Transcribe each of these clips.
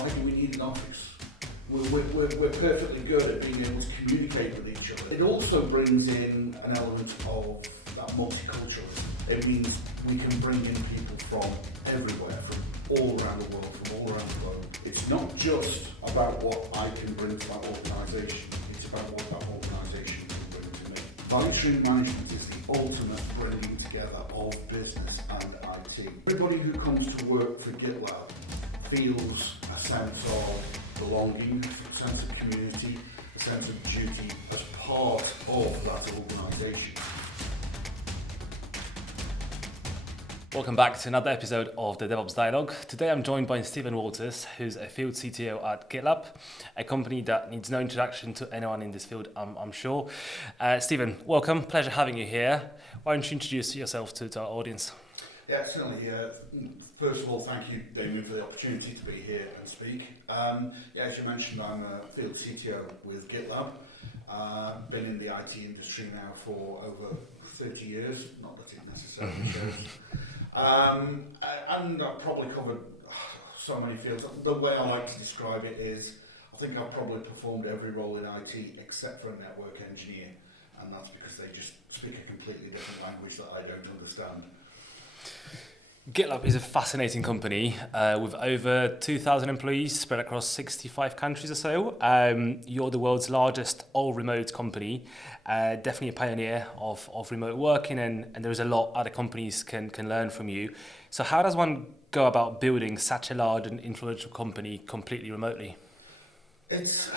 Why do we need an office? We're perfectly good at being able to communicate with each other. It also brings in an element of that multiculturalism. It means we can bring in people from everywhere, from all around the world, from all around the globe. It's not just about what I can bring to that organisation, it's about what that organisation can bring to me. Value stream management is the ultimate bringing together of business and IT. Everybody who comes to work for GitLab feels a sense of belonging, a sense of community, a sense of duty as part of that organisation. Welcome back to another episode of the DevOps Dialogue. Today I'm joined by Stephen Walters, who's a field CTO at GitLab, a company that needs no introduction to anyone in this field, I'm sure. Stephen, welcome, pleasure having you here. Why don't you introduce yourself to our audience? Yeah, certainly. First of all, thank you, Damien, for the opportunity to be here and speak. As you mentioned, I'm a field CTO with GitLab. Been in the IT industry now for over 30 years, not that it necessarily shows. And I've probably covered so many fields. The way I like to describe it is, I think I've probably performed every role in IT except for a network engineer, and that's because they just speak a completely different language that I don't understand. GitLab is a fascinating company with over 2,000 employees spread across 65 countries or so. You're the world's largest all-remote company, definitely a pioneer of remote working, and there's a lot other companies can learn from you. So how does one go about building such a large and influential company completely remotely? It's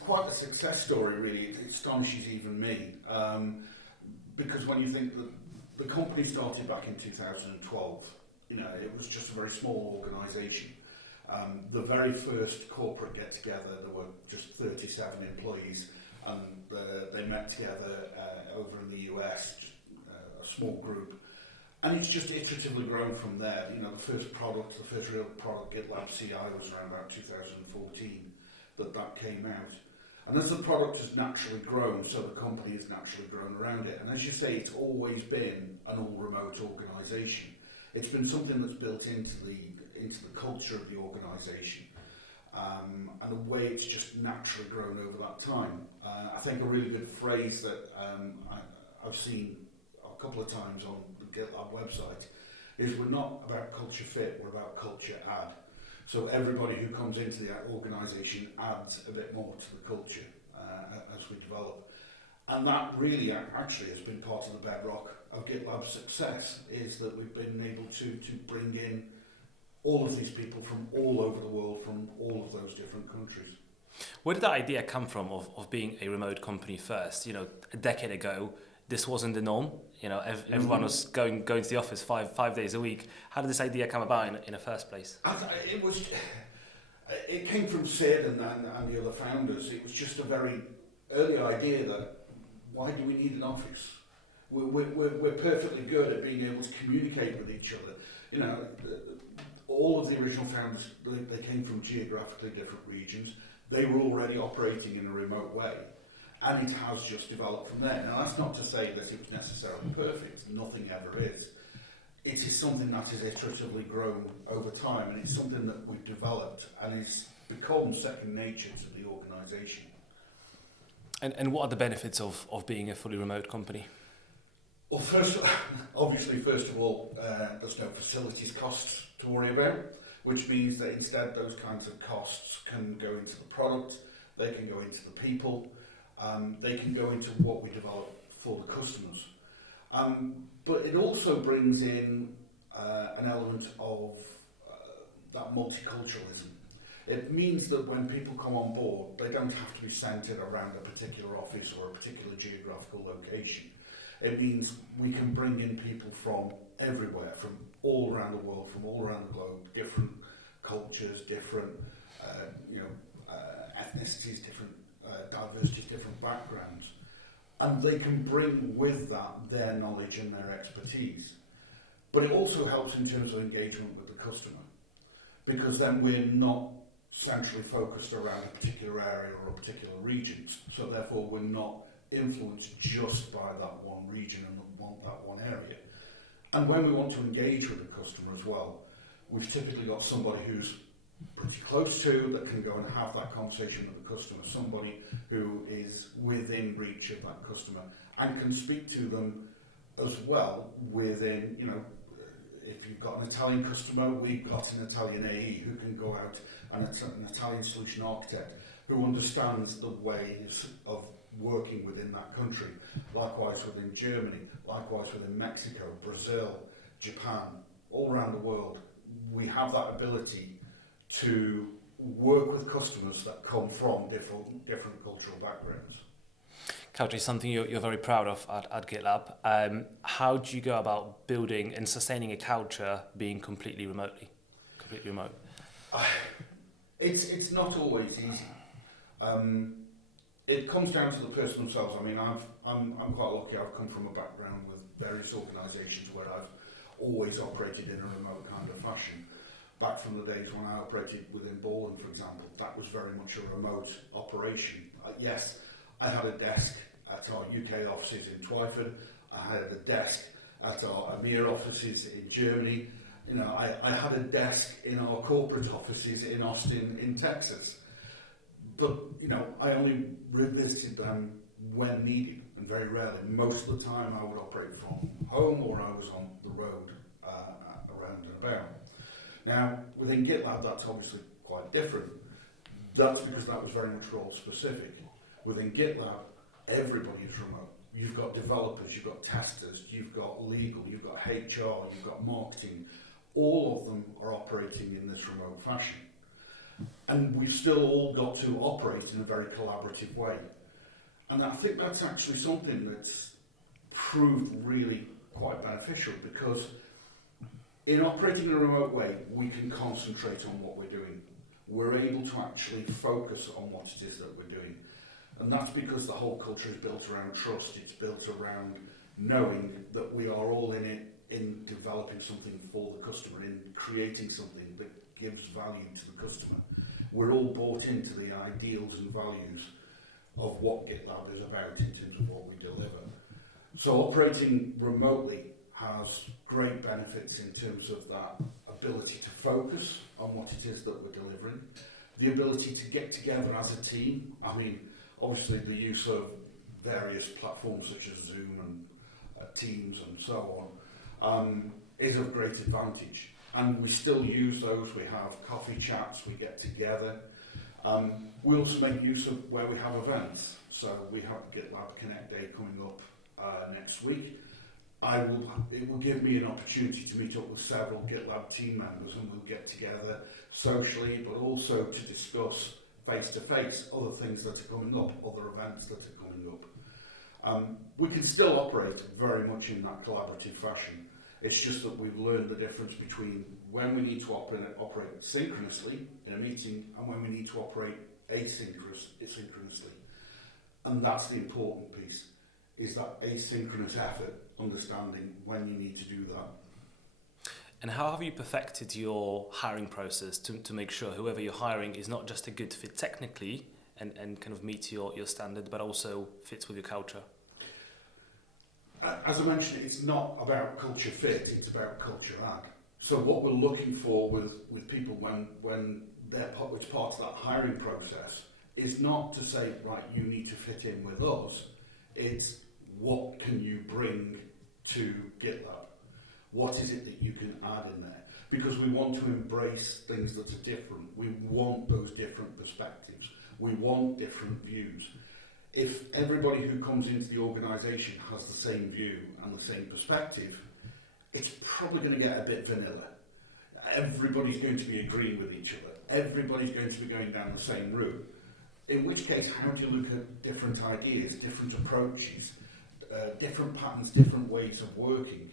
quite a success story, really. It astonishes even me, because when you think that the company started back in 2012. It was just a very small organisation. The very first corporate get-together, there were just 37 employees, and they met together over in the US, a small group. And it's just iteratively grown from there. The first real product, GitLab CI, was around about 2014 that came out. And as the product has naturally grown, so the company has naturally grown around it. And as you say, it's always been an all-remote organisation. It's been something that's built into the culture of the organisation, and the way it's just naturally grown over that time. I think a really good phrase that I've seen a couple of times on the GitLab website is, we're not about culture fit, we're about culture add. So everybody who comes into the organisation adds a bit more to the culture as we develop. And that really actually has been part of the bedrock of GitLab's success, is that we've been able to bring in all of these people from all over the world, from all of those different countries. Where did that idea come from of being a remote company first? A decade ago, this wasn't the norm. Everyone was going to the office five days a week. How did this idea come about in the first place? It came from Sid and the other founders. It was just a very early idea that, why do we need an office? We're perfectly good at being able to communicate with each other. All of the original founders, they came from geographically different regions. They were already operating in a remote way. And it has just developed from there. Now, that's not to say that it was necessarily perfect. Nothing ever is. It is something that has iteratively grown over time, and it's something that we've developed and it's become second nature to the organisation. And what are the benefits of being a fully remote company? Well, first of all, there's no facilities costs to worry about, which means that instead those kinds of costs can go into the product, they can go into the people, they can go into what we develop for the customers. But it also brings in an element of that multiculturalism. It means that when people come on board, they don't have to be centred around a particular office or a particular geographical location. It means we can bring in people from everywhere, from all around the world, from all around the globe, different cultures, different ethnicities, different diversities, different backgrounds. And they can bring with that their knowledge and their expertise. But it also helps in terms of engagement with the customer, because then we're not centrally focused around a particular area or a particular region. So therefore we're not influenced just by that one region and that one area. And when we want to engage with the customer as well, we've typically got somebody who's pretty close to, that can go and have that conversation with the customer, somebody who is within reach of that customer and can speak to them as well within, you know, if you've got an Italian customer, we've got an Italian AE who can go out, and an Italian solution architect who understands the ways of working within that country. Likewise within Germany, likewise within Mexico, Brazil, Japan, all around the world. We have that ability to work with customers that come from different cultural backgrounds. Culture is something you're very proud of at GitLab. How do you go about building and sustaining a culture being completely remote? It's not always easy. It comes down to the person themselves. I mean, I'm quite lucky. I've come from a background with various organisations where I've always operated in a remote kind of fashion. Back from the days when I operated within Baldwin, for example, that was very much a remote operation. Yes, I had a desk at our UK offices in Twyford. I had a desk at our EMEA offices in Germany. You know, I had a desk in our corporate offices in Austin, in Texas. But, you know, I only revisited them when needed, and very rarely. Most of the time I would operate from home, or I was on the road around and about. Now, within GitLab, that's obviously quite different. That's because that was very much role specific. Within GitLab, everybody is remote. You've got developers, you've got testers, you've got legal, you've got HR, you've got marketing. All of them are operating in this remote fashion. And we've still all got to operate in a very collaborative way. And I think that's actually something that's proved really quite beneficial, because in operating in a remote way, we can concentrate on what we're doing. We're able to actually focus on what it is that we're doing. And that's because the whole culture is built around trust. It's built around knowing that we are all in it, in developing something for the customer, in creating something that gives value to the customer. We're all bought into the ideals and values of what GitLab is about in terms of what we deliver. So operating remotely has great benefits in terms of that ability to focus on what it is that we're delivering, the ability to get together as a team. I mean, obviously the use of various platforms such as Zoom and Teams and so on is of great advantage. And we still use those. We have coffee chats, we get together. We also make use of where we have events. So we have GitLab Connect Day coming up next week. It will give me an opportunity to meet up with several GitLab team members, and we'll get together socially, but also to discuss face-to-face other things that are coming up, other events that are coming up. We can still operate very much in that collaborative fashion. It's just that we've learned the difference between when we need to operate synchronously in a meeting and when we need to operate asynchronously. And that's the important piece, is that asynchronous effort, understanding when you need to do that. And how have you perfected your hiring process to make sure whoever you're hiring is not just a good fit technically and kind of meets your standard, but also fits with your culture? As I mentioned, it's not about culture fit, it's about culture add. So what we're looking for with people when it's part of that hiring process is not to say, right, you need to fit in with us. It's what can you bring to GitLab? What is it that you can add in there? Because we want to embrace things that are different. We want those different perspectives. We want different views. If everybody who comes into the organisation has the same view and the same perspective, it's probably going to get a bit vanilla. Everybody's going to be agreeing with each other. Everybody's going to be going down the same route. In which case, how do you look at different ideas, different approaches, different patterns, different ways of working?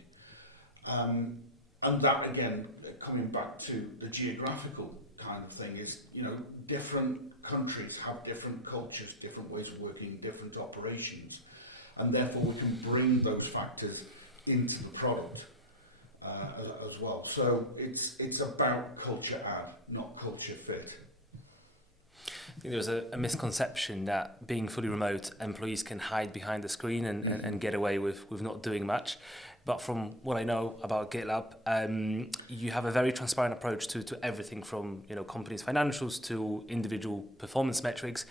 And that, again, coming back to the geographical kind of thing, is, you know, different countries have different cultures, different ways of working, different operations, and therefore we can bring those factors into the product as well. So it's about culture add, not culture fit. I think there's a misconception that being fully remote, employees can hide behind the screen and get away with not doing much. But from what I know about GitLab, you have a very transparent approach to everything from companies' financials to individual performance metrics.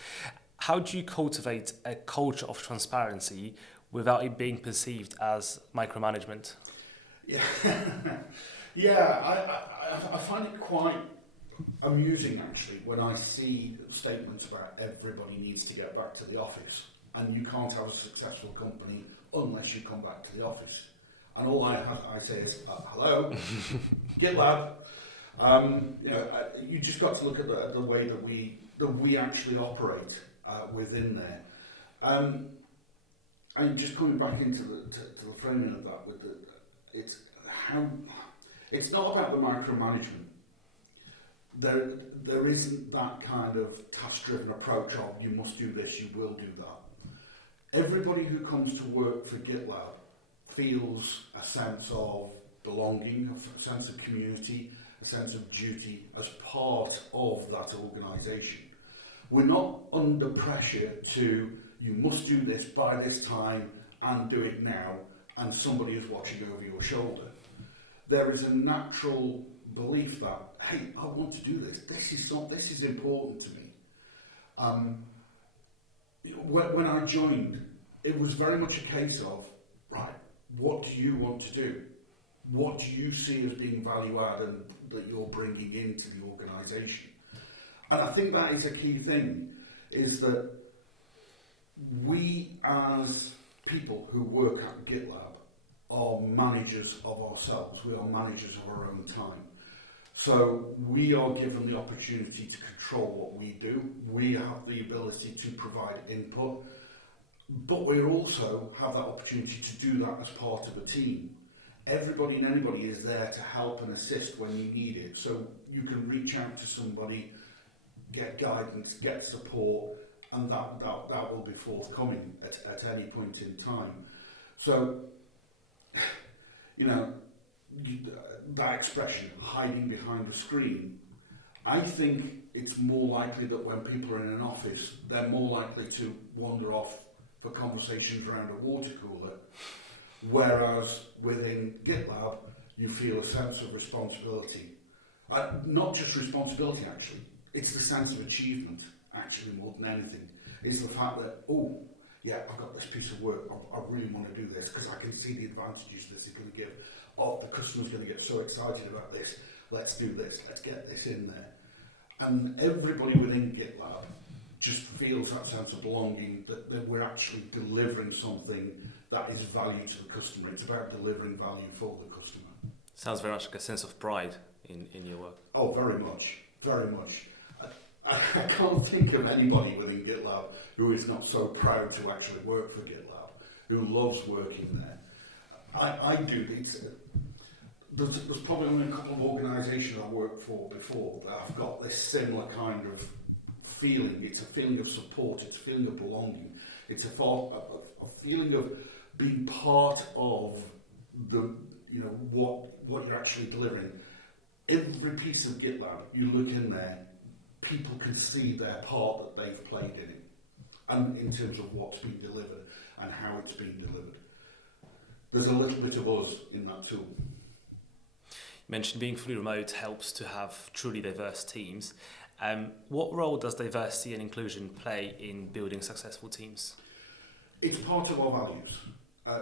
How do you cultivate a culture of transparency without it being perceived as micromanagement? Yeah, yeah. I find it quite amusing actually when I see statements about everybody needs to get back to the office, and you can't have a successful company unless you come back to the office. And all I say is, hello, GitLab. You just got to look at the way that we actually operate within there. And just coming back into the framing of that, it's not about the micromanagement. There isn't that kind of task-driven approach of you must do this, you will do that. Everybody who comes to work for GitLab feels a sense of belonging, a sense of community, a sense of duty as part of that organisation. We're not under pressure to, you must do this by this time and do it now, and somebody is watching over your shoulder. There is a natural belief that, hey, I want to do this. This is important to me. When I joined, it was very much a case of, right, what do you want to do? What do you see as being value add and that you're bringing into the organisation? And I think that is a key thing, is that we as people who work at GitLab are managers of ourselves. We are managers of our own time. So we are given the opportunity to control what we do. We have the ability to provide input, but we also have that opportunity to do that as part of a team. Everybody and anybody is there to help and assist when you need it. So you can reach out to somebody, get guidance, get support, and that will be forthcoming at any point in time. So, that expression, hiding behind a screen, I think it's more likely that when people are in an office, they're more likely to wander off for conversations around a water cooler, whereas within GitLab, you feel a sense of responsibility. Not just responsibility, actually. It's the sense of achievement, actually, more than anything. It's the fact that, oh, yeah, I've got this piece of work, I really want to do this because I can see the advantages this is going to give. Oh, the customer's going to get so excited about this. Let's do this. Let's get this in there. And everybody within GitLab just feels that sense of belonging, that we're actually delivering something that is value to the customer. It's about delivering value for the customer. Sounds very much like a sense of pride in your work. Oh, very much. Very much. I can't think of anybody within GitLab who is not so proud to actually work for GitLab, who loves working there. I do. There's probably only a couple of organisations I worked for before that I've got this similar kind of feeling. It's a feeling of support. It's a feeling of belonging. It's a feeling of being part of what you're actually delivering. Every piece of GitLab, you look in there, people can see their part that they've played in it, and in terms of what's been delivered and how it's been delivered. There's a little bit of us in that tool. You mentioned being fully remote helps to have truly diverse teams. What role does diversity and inclusion play in building successful teams? It's part of our values.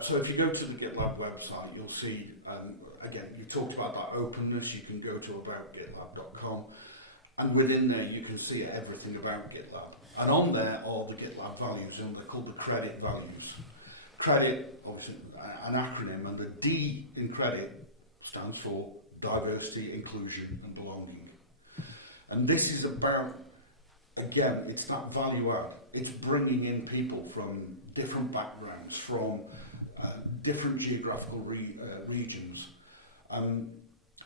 So if you go to the GitLab website, you'll see, again, you talked about that openness. You can go to aboutgitlab.com. And within there, you can see everything about GitLab. And on there are the GitLab values, and they're called the credit values. Credit, obviously, an acronym, and the D in credit stands for diversity, inclusion, and belonging. And this is about, again, it's that value add. It's bringing in people from different backgrounds, from different geographical regions.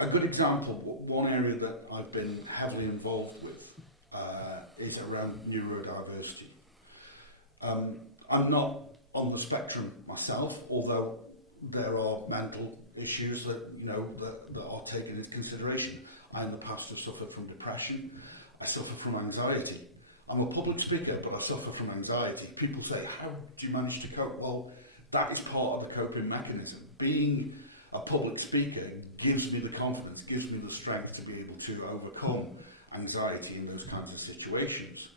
A good example, one area that I've been heavily involved with is around neurodiversity. I'm not on the spectrum myself, although there are mental issues that are taken into consideration. I in the past have suffered from depression. I suffer from anxiety. I'm a public speaker, but I suffer from anxiety. People say, how do you manage to cope? Well, that is part of the coping mechanism. being a public speaker gives me the confidence, gives me the strength to be able to overcome anxiety in those kinds of situations.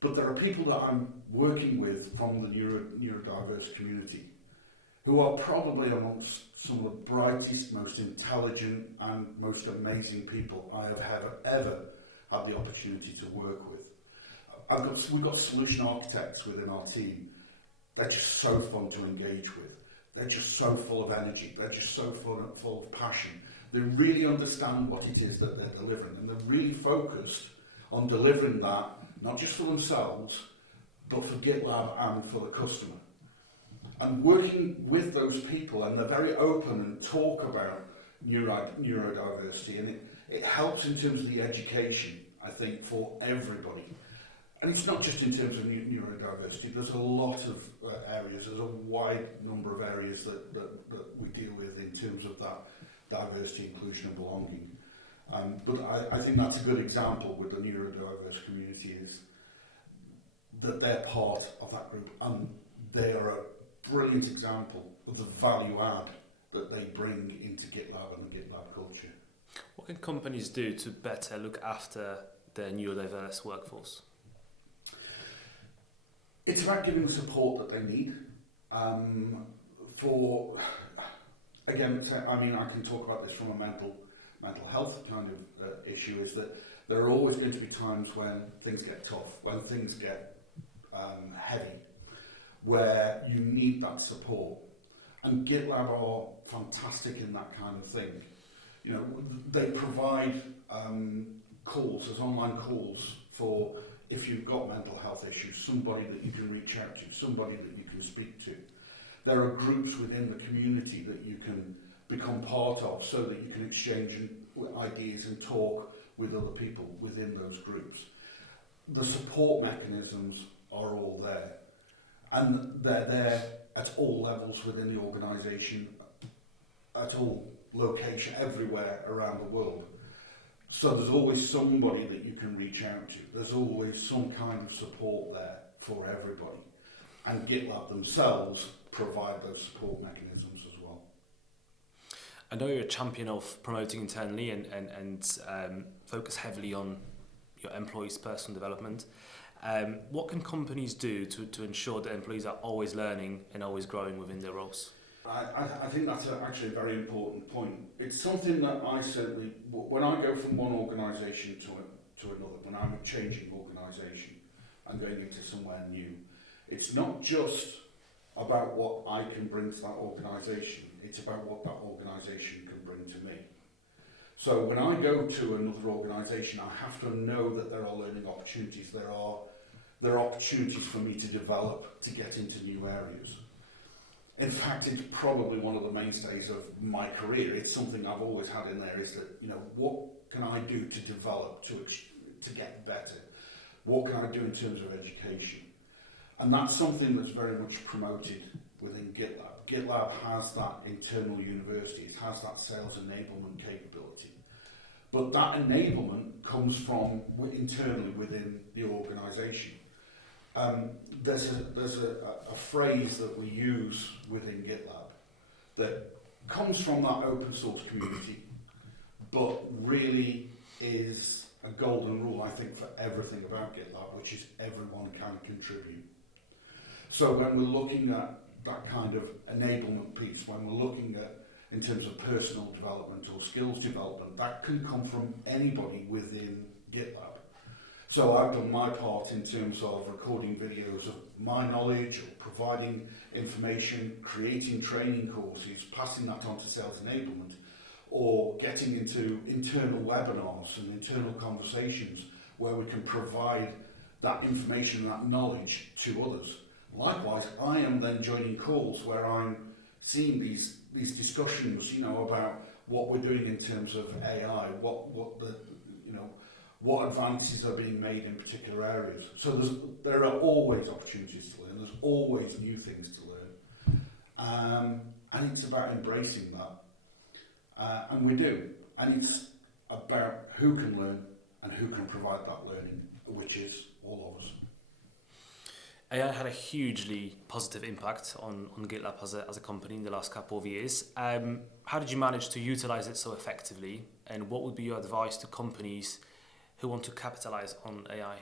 But there are people that I'm working with from the neurodiverse community who are probably amongst some of the brightest, most intelligent and most amazing people I have ever had the opportunity to work with. We've got solution architects within our team. They're just so fun to engage with. They're just so full of energy. They're just so full of passion. They really understand what it is that they're delivering, and they're really focused on delivering that, not just for themselves, but for GitLab and for the customer. And working with those people, and they're very open and talk about neurodiversity, and it helps in terms of the education, I think, for everybody. And it's not just in terms of neurodiversity, there's a lot of areas, there's a wide number of areas that we deal with in terms of that diversity, inclusion and belonging. But I think that's a good example with the neurodiverse community, is that they're part of that group, and they are a brilliant example of the value add that they bring into GitLab and the GitLab culture. What can companies do to better look after their neurodiverse workforce? It's about giving the support that they need. I can talk about this from a mental health kind of issue, is that there are always going to be times when things get tough, when things get heavy, where you need that support. And GitLab are fantastic in that kind of thing. You know, they provide calls, as online calls for, if you've got mental health issues, somebody that you can reach out to, somebody that you can speak to. There are groups within the community that you can become part of, so that you can exchange ideas and talk with other people within those groups. The support mechanisms are all there, and they're there at all levels within the organisation, at all location, everywhere around the world. So there's always somebody that you can reach out to. There's always some kind of support there for everybody. And GitLab themselves provide those support mechanisms as well. I know you're a champion of promoting internally and focus heavily on your employees' personal development. What can companies do to ensure that employees are always learning and always growing within their roles? I think that's actually a very important point. It's something that I certainly, when I go from one organisation to another, when I'm changing organisation and going into somewhere new, it's not just about what I can bring to that organisation, it's about what that organisation can bring to me. So when I go to another organisation, I have to know that there are learning opportunities, there are opportunities for me to develop, to get into new areas. In fact, it's probably one of the mainstays of my career. It's something I've always had in there, is that, you know, what can I do to develop, to get better? What can I do in terms of education? And that's something that's very much promoted within GitLab. GitLab has that internal university, it has that sales enablement capability. But that enablement comes from internally within the organisation. There's a phrase that we use within GitLab that comes from that open source community, but really is a golden rule, I think, for everything about GitLab, which is everyone can contribute. So when we're looking at that kind of enablement piece, when we're looking at in terms of personal development or skills development, that can come from anybody within GitLab. So I've done my part in terms of recording videos of my knowledge, or providing information, creating training courses, passing that on to sales enablement, or getting into internal webinars and internal conversations where we can provide that information and that knowledge to others. Likewise, I am then joining calls where I'm seeing these discussions, you know, about what we're doing in terms of AI, what advances are being made in particular areas. So there are always opportunities to learn, there's always new things to learn, and it's about embracing that, and we do. And it's about who can learn and who can provide that learning, which is all of us. AI had a hugely positive impact on GitLab as a company in the last couple of years. How did you manage to utilize it so effectively? And what would be your advice to companies who want to capitalize on AI?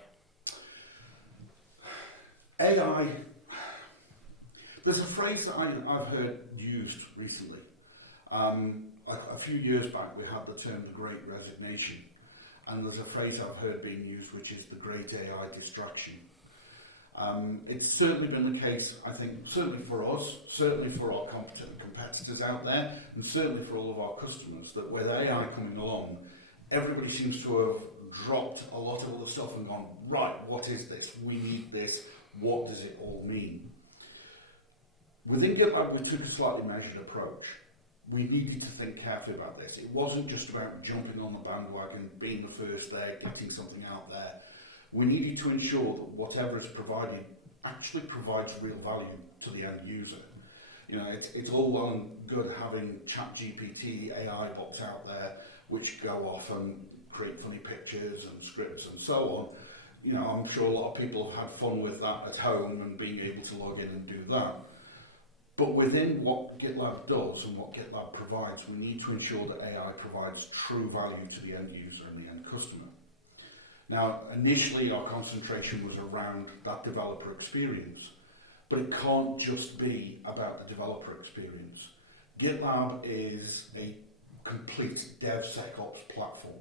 AI, there's a phrase that I've heard used recently. A few years back, we had the term the Great Resignation. And there's a phrase I've heard being used, which is the Great AI Distraction. It's certainly been the case, I think, certainly for us, certainly for our competitors out there, and certainly for all of our customers, that with AI coming along, everybody seems to have dropped a lot of other stuff and gone, right, what is this? We need this. What does it all mean? Within GitLab, we took a slightly measured approach. We needed to think carefully about this. It wasn't just about jumping on the bandwagon, being the first there, getting something out there. We needed to ensure that whatever is provided actually provides real value to the end user. You know, it's all well and good having ChatGPT, AI bots out there which go off and create funny pictures and scripts and so on. You know, I'm sure a lot of people have had fun with that at home and being able to log in and do that. But within what GitLab does and what GitLab provides, we need to ensure that AI provides true value to the end user and the end customer. Now, initially our concentration was around that developer experience, but it can't just be about the developer experience. GitLab is a complete DevSecOps platform,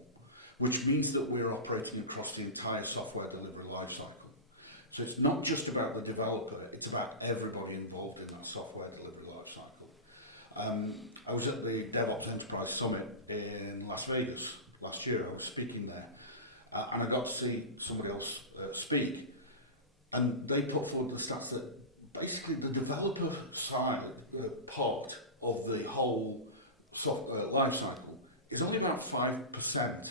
which means that we're operating across the entire software delivery lifecycle. So it's not just about the developer, it's about everybody involved in that software delivery lifecycle. I was at the DevOps Enterprise Summit in Las Vegas last year. I was speaking there, and I got to see somebody else speak, and they put forward the stats that basically the developer side part of the whole software lifecycle is only about 5%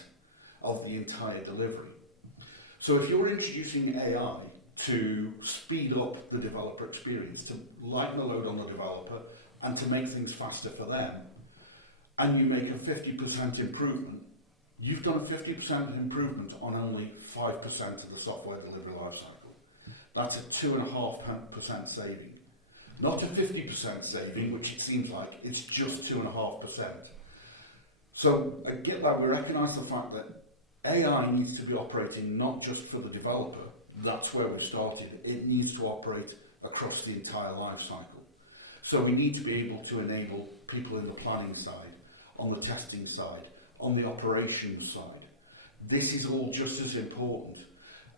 of the entire delivery. So if you're introducing AI to speed up the developer experience, to lighten the load on the developer and to make things faster for them, and you make a 50% improvement, you've done a 50% improvement on only 5% of the software delivery lifecycle. That's a 2.5% saving. Not a 50% saving, which it seems like, it's just 2.5%. So at GitLab, we recognise the fact that AI needs to be operating not just for the developer. That's where we started. It needs to operate across the entire life cycle. So we need to be able to enable people in the planning side, on the testing side, on the operations side. This is all just as important,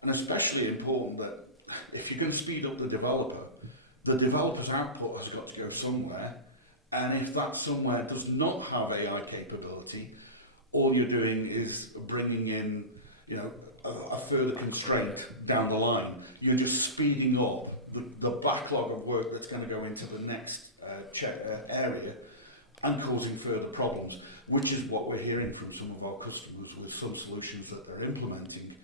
and especially important that if you're going to speed up the developer's output has got to go somewhere, and if that somewhere does not have AI capability, all you're doing is bringing in, you know, a further constraint down the line. You're just speeding up the backlog of work that's going to go into the next area and causing further problems, which is what we're hearing from some of our customers with some solutions that they're implementing,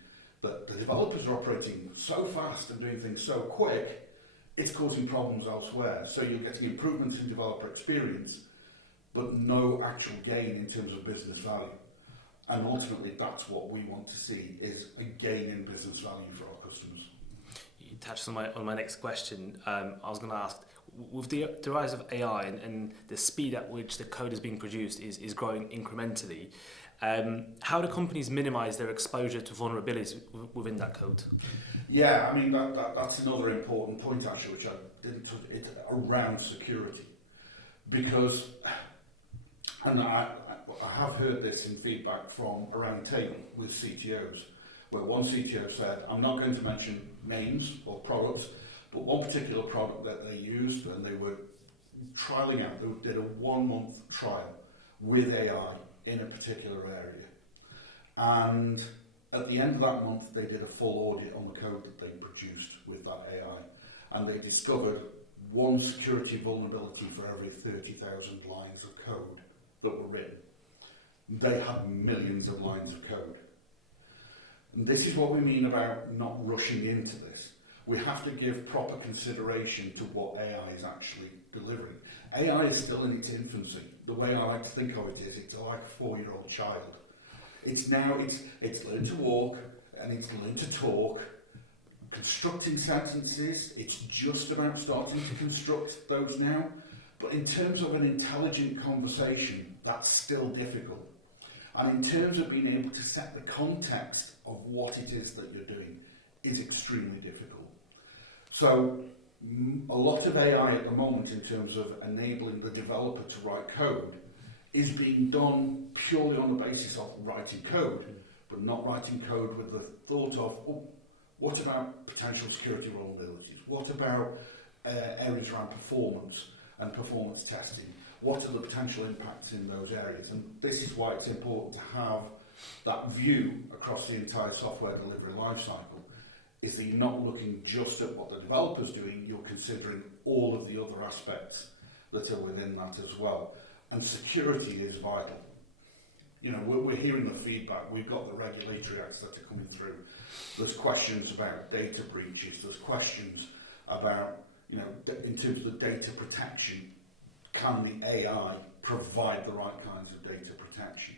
that the developers are operating so fast and doing things so quick, it's causing problems elsewhere. So you're getting improvements in developer experience, but no actual gain in terms of business value. And ultimately, that's what we want to see, is a gain in business value for our customers. You touched on my next question. I was going to ask, with the rise of AI and the speed at which the code is being produced is growing incrementally, how do companies minimize their exposure to vulnerabilities within that code? Yeah, I mean, that's another important point, actually, which I didn't touch, it's around security. Because, and I have heard this in feedback from around the table with CTOs, where one CTO said, I'm not going to mention names or products, but one particular product that they used, and they were trialing out, they did a 1-month trial with AI in a particular area. And at the end of that month, they did a full audit on the code that they produced with that AI. And they discovered one security vulnerability for every 30,000 lines of code that were written. They had millions of lines of code. And this is what we mean about not rushing into this. We have to give proper consideration to what AI is actually delivering. AI is still in its infancy. The way I like to think of it is it's like a 4-year-old child. It's learned to walk and it's learned to talk, constructing sentences, it's just about starting to construct those now. But in terms of an intelligent conversation, that's still difficult. And in terms of being able to set the context of what it is that you're doing is extremely difficult. So a lot of AI at the moment in terms of enabling the developer to write code is being done purely on the basis of writing code, but not writing code with the thought of, oh, what about potential security vulnerabilities? What about areas around performance and performance testing? What are the potential impacts in those areas? And this is why it's important to have that view across the entire software delivery lifecycle, is that you're not looking just at what the developer's doing, you're considering all of the other aspects that are within that as well. And security is vital. You know, we're hearing the feedback, we've got the regulatory acts that are coming through. There's questions about data breaches, there's questions about, you know, in terms of the data protection, can the AI provide the right kinds of data protection?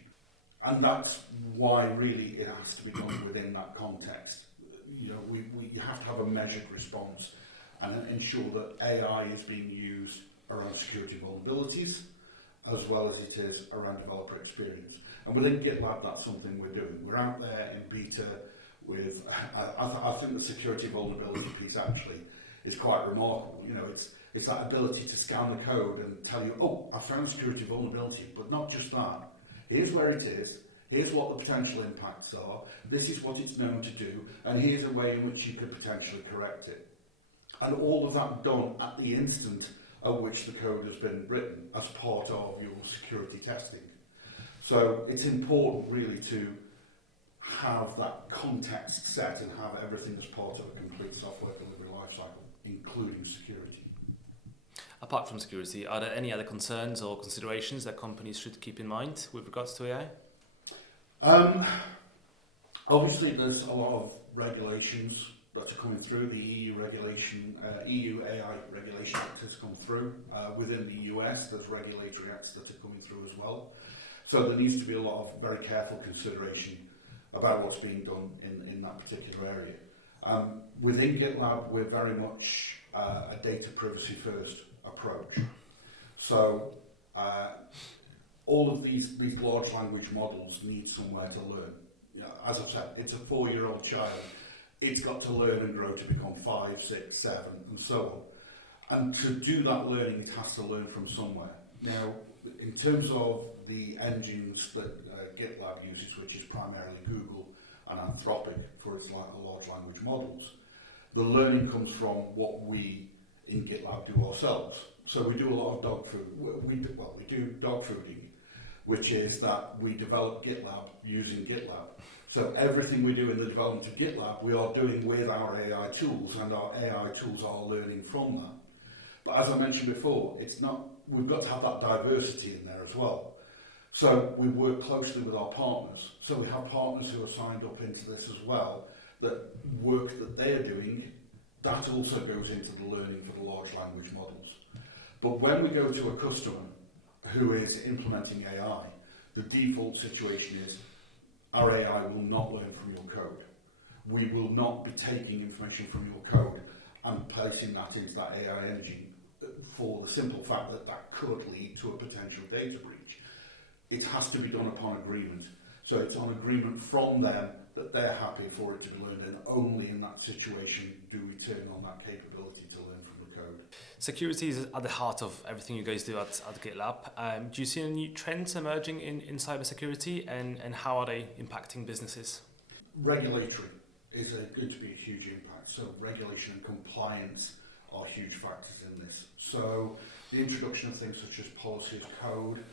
And that's why really it has to be done within that context. You know, you have to have a measured response and ensure that AI is being used around security vulnerabilities as well as it is around developer experience. And within GitLab, that's something we're doing. We're out there in beta with, I think the security vulnerability piece actually is quite remarkable. You know, it's that ability to scan the code and tell you, oh, I found a security vulnerability, but not just that. Here's where it is, here's what the potential impacts are, this is what it's known to do, and here's a way in which you could potentially correct it. And all of that done at the instant at which the code has been written as part of your security testing. So it's important really to have that context set and have everything as part of a complete software delivery lifecycle, including security. Apart from security, are there any other concerns or considerations that companies should keep in mind with regards to AI? Obviously, there's a lot of regulations that are coming through. The EU regulation, EU AI regulation act has come through. Within the US, there's regulatory acts that are coming through as well. So there needs to be a lot of very careful consideration about what's being done in that particular area. Within GitLab, we're very much a data privacy first approach. So all of these large language models need somewhere to learn. You know, as I've said, it's a 4-year-old child. It's got to learn and grow to become 5, 6, 7, and so on. And to do that learning, it has to learn from somewhere. Now, in terms of the engines that GitLab uses, which is primarily Google and Anthropic for its large language models, the learning comes from what we in GitLab do ourselves. So we do a lot of dog food. We do dog fooding, which is that we develop GitLab using GitLab. So everything we do in the development of GitLab, we are doing with our AI tools, and our AI tools are learning from that. But as I mentioned before, we've got to have that diversity in there as well. So we work closely with our partners. So we have partners who are signed up into this as well, that work that they're doing, that also goes into the learning for the large language models. But when we go to a customer who is implementing AI, the default situation is our AI will not learn from your code. We will not be taking information from your code and placing that into that AI engine for the simple fact that that could lead to a potential data breach. It has to be done upon agreement. So it's on agreement from them that they're happy for it to be learned, and only in that situation do we turn on that capability to learn from the code. Security is at the heart of everything you guys do at GitLab. Do you see any new trends emerging in cybersecurity, and how are they impacting businesses? Regulatory is going to be a huge impact. So regulation and compliance are huge factors in this. So the introduction of things such as policy as code,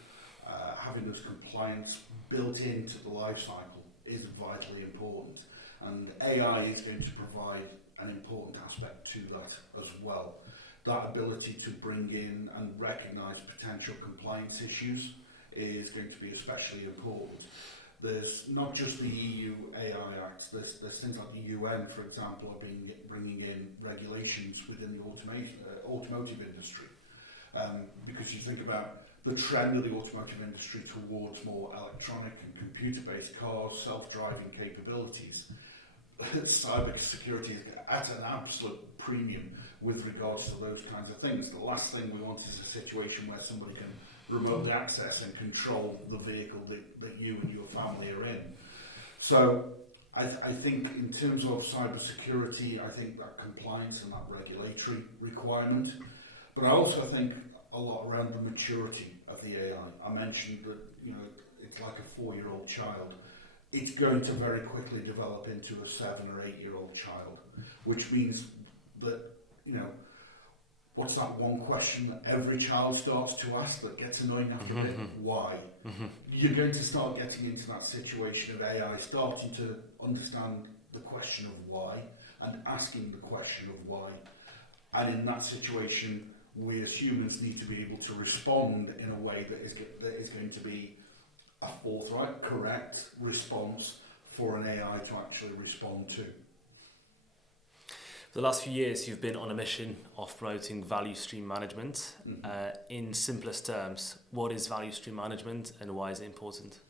having those compliance built into the life cycle is vitally important. And AI is going to provide an important aspect to that as well. That ability to bring in and recognise potential compliance issues is going to be especially important. There's not just the EU AI Act, there's things like the UN, for example, are bringing in regulations within the automotive industry. Because you think about the trend of the automotive industry towards more electronic and computer-based cars, self-driving capabilities, cyber security is at an absolute premium with regards to those kinds of things. The last thing we want is a situation where somebody can remotely access and control the vehicle that you and your family are in. So I think in terms of cyber security, I think that compliance and that regulatory requirement, but I also think a lot around the maturity of the AI. I mentioned that, you know, it's like a 4-year-old child. It's going to very quickly develop into a 7 or 8-year-old child, which means that, you know, what's that one question that every child starts to ask that gets annoying after a bit? Why? You're going to start getting into that situation of AI starting to understand the question of why and asking the question of why. And in that situation, we as humans need to be able to respond in a way that is going to be a forthright, correct response for an AI to actually respond to. For the last few years, you've been on a mission of promoting value stream management. In simplest terms, what is value stream management and why is it important?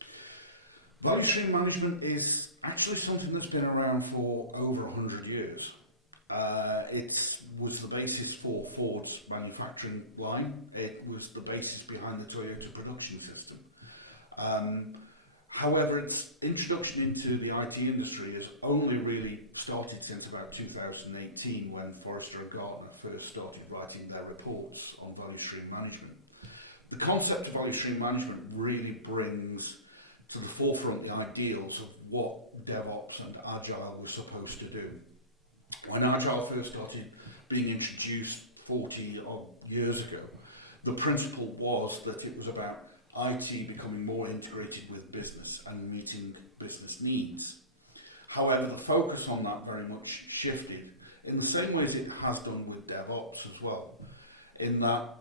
Value stream management is actually something that's been around for over 100 years. It was the basis for Ford's manufacturing line. It was the basis behind the Toyota production system. However, its introduction into the IT industry has only really started since about 2018, when Forrester and Gartner first started writing their reports on value stream management. The concept of value stream management really brings to the forefront the ideals of what DevOps and Agile were supposed to do. When Agile first started being introduced 40 odd years ago, the principle was that it was about IT becoming more integrated with business and meeting business needs. However, the focus on that very much shifted in the same way as it has done with DevOps as well, in that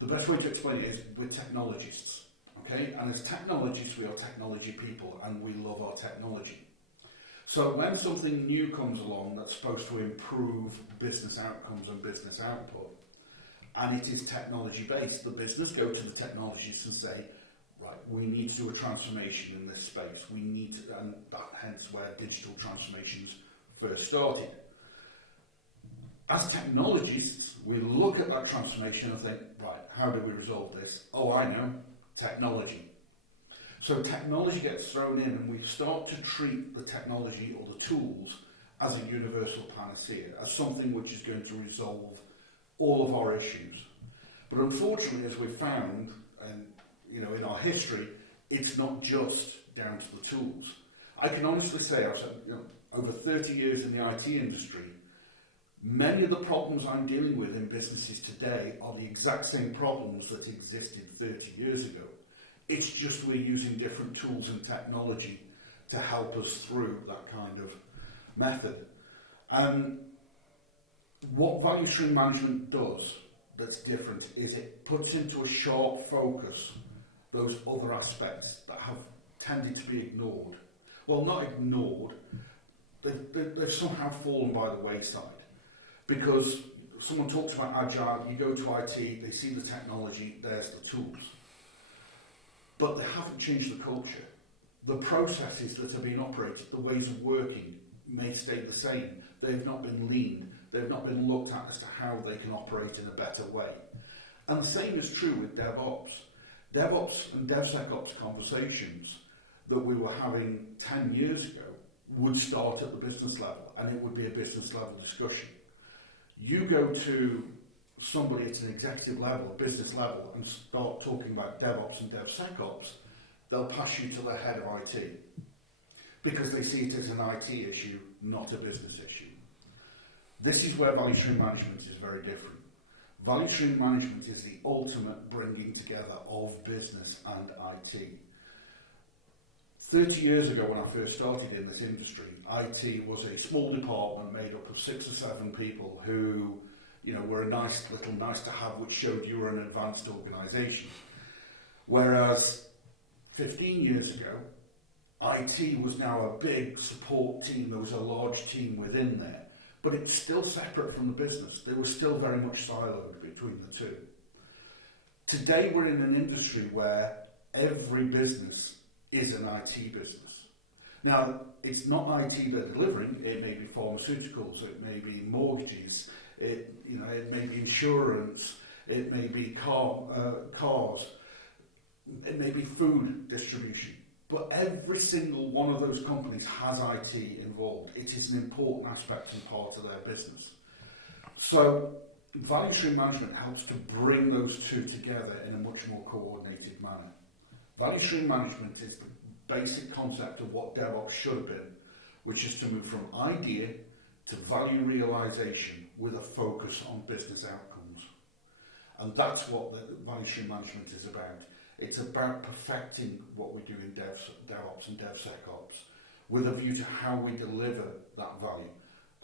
the best way to explain it is we're technologists, okay? And as technologists, we are technology people and we love our technology. So when something new comes along that's supposed to improve business outcomes and business output, and it is technology based, the business go to the technologists and say, right, we need to do a transformation in this space. We need to, and that hence where digital transformations first started. As technologists, we look at that transformation and think, right, how do we resolve this? Oh, I know, technology. So technology gets thrown in and we start to treat the technology or the tools as a universal panacea, as something which is going to resolve all of our issues. But unfortunately, as we've found, and you know, in our history, it's not just down to the tools. I can honestly say, I've spent, you know, over 30 years in the IT industry, many of the problems I'm dealing with in businesses today are the exact same problems that existed 30 years ago. It's just we're using different tools and technology to help us through that kind of method. What value stream management does that's different is it puts into a sharp focus those other aspects that have tended to be ignored. Well, not ignored, they've somehow fallen by the wayside. Because someone talks about Agile, you go to IT, they see the technology, there's the tools. But they haven't changed the culture. The processes that are being operated, the ways of working may stay the same. They've not been leaned. They've not been looked at as to how they can operate in a better way. And the same is true with DevOps. DevOps and DevSecOps conversations that we were having 10 years ago would start at the business level, and it would be a business level discussion. You go to somebody at an executive level, business level, and start talking about DevOps and DevSecOps, they'll pass you to the head of IT because they see it as an IT issue, not a business issue. This is where value stream management is very different. Value stream management is the ultimate bringing together of business and IT. 30 years ago when I first started in this industry, IT was a small department made up of 6 or 7 people who, you know, were a nice to have, which showed you were an advanced organisation. Whereas 15 years ago, IT was now a big support team. There was a large team within there, but it's still separate from the business. They were still very much siloed between the two. Today we're in an industry where every business is an IT business. Now, it's not IT they're delivering. It may be pharmaceuticals, it may be mortgages, it may be insurance, it may be cars, it may be food distribution. But every single one of those companies has IT involved. It is an important aspect and part of their business. So value stream management helps to bring those two together in a much more coordinated manner. Value stream management is the basic concept of what DevOps should have been, which is to move from idea to value realization with a focus on business outcomes. And that's what the value stream management is about. It's about perfecting what we do in DevOps and DevSecOps with a view to how we deliver that value.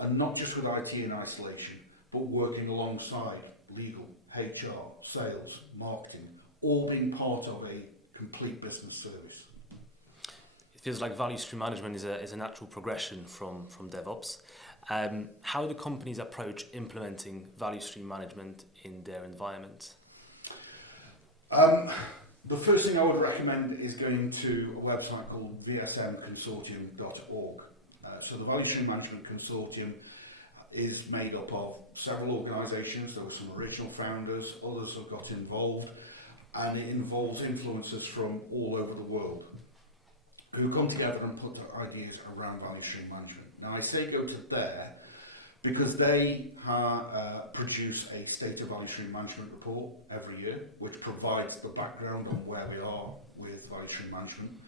And not just with IT in isolation, but working alongside legal, HR, sales, marketing, all being part of a complete business service. It feels like value stream management is a natural progression from DevOps. How do companies approach implementing value stream management in their environment? The first thing I would recommend is going to a website called vsmconsortium.org. So the Value Stream Management Consortium is made up of several organisations. There were some original founders, others have got involved, and it involves influencers from all over the world who come together and put their ideas around value stream management. Now I say go to there because they produce a State of Value Stream Management report every year, which provides the background on where we are with value stream management.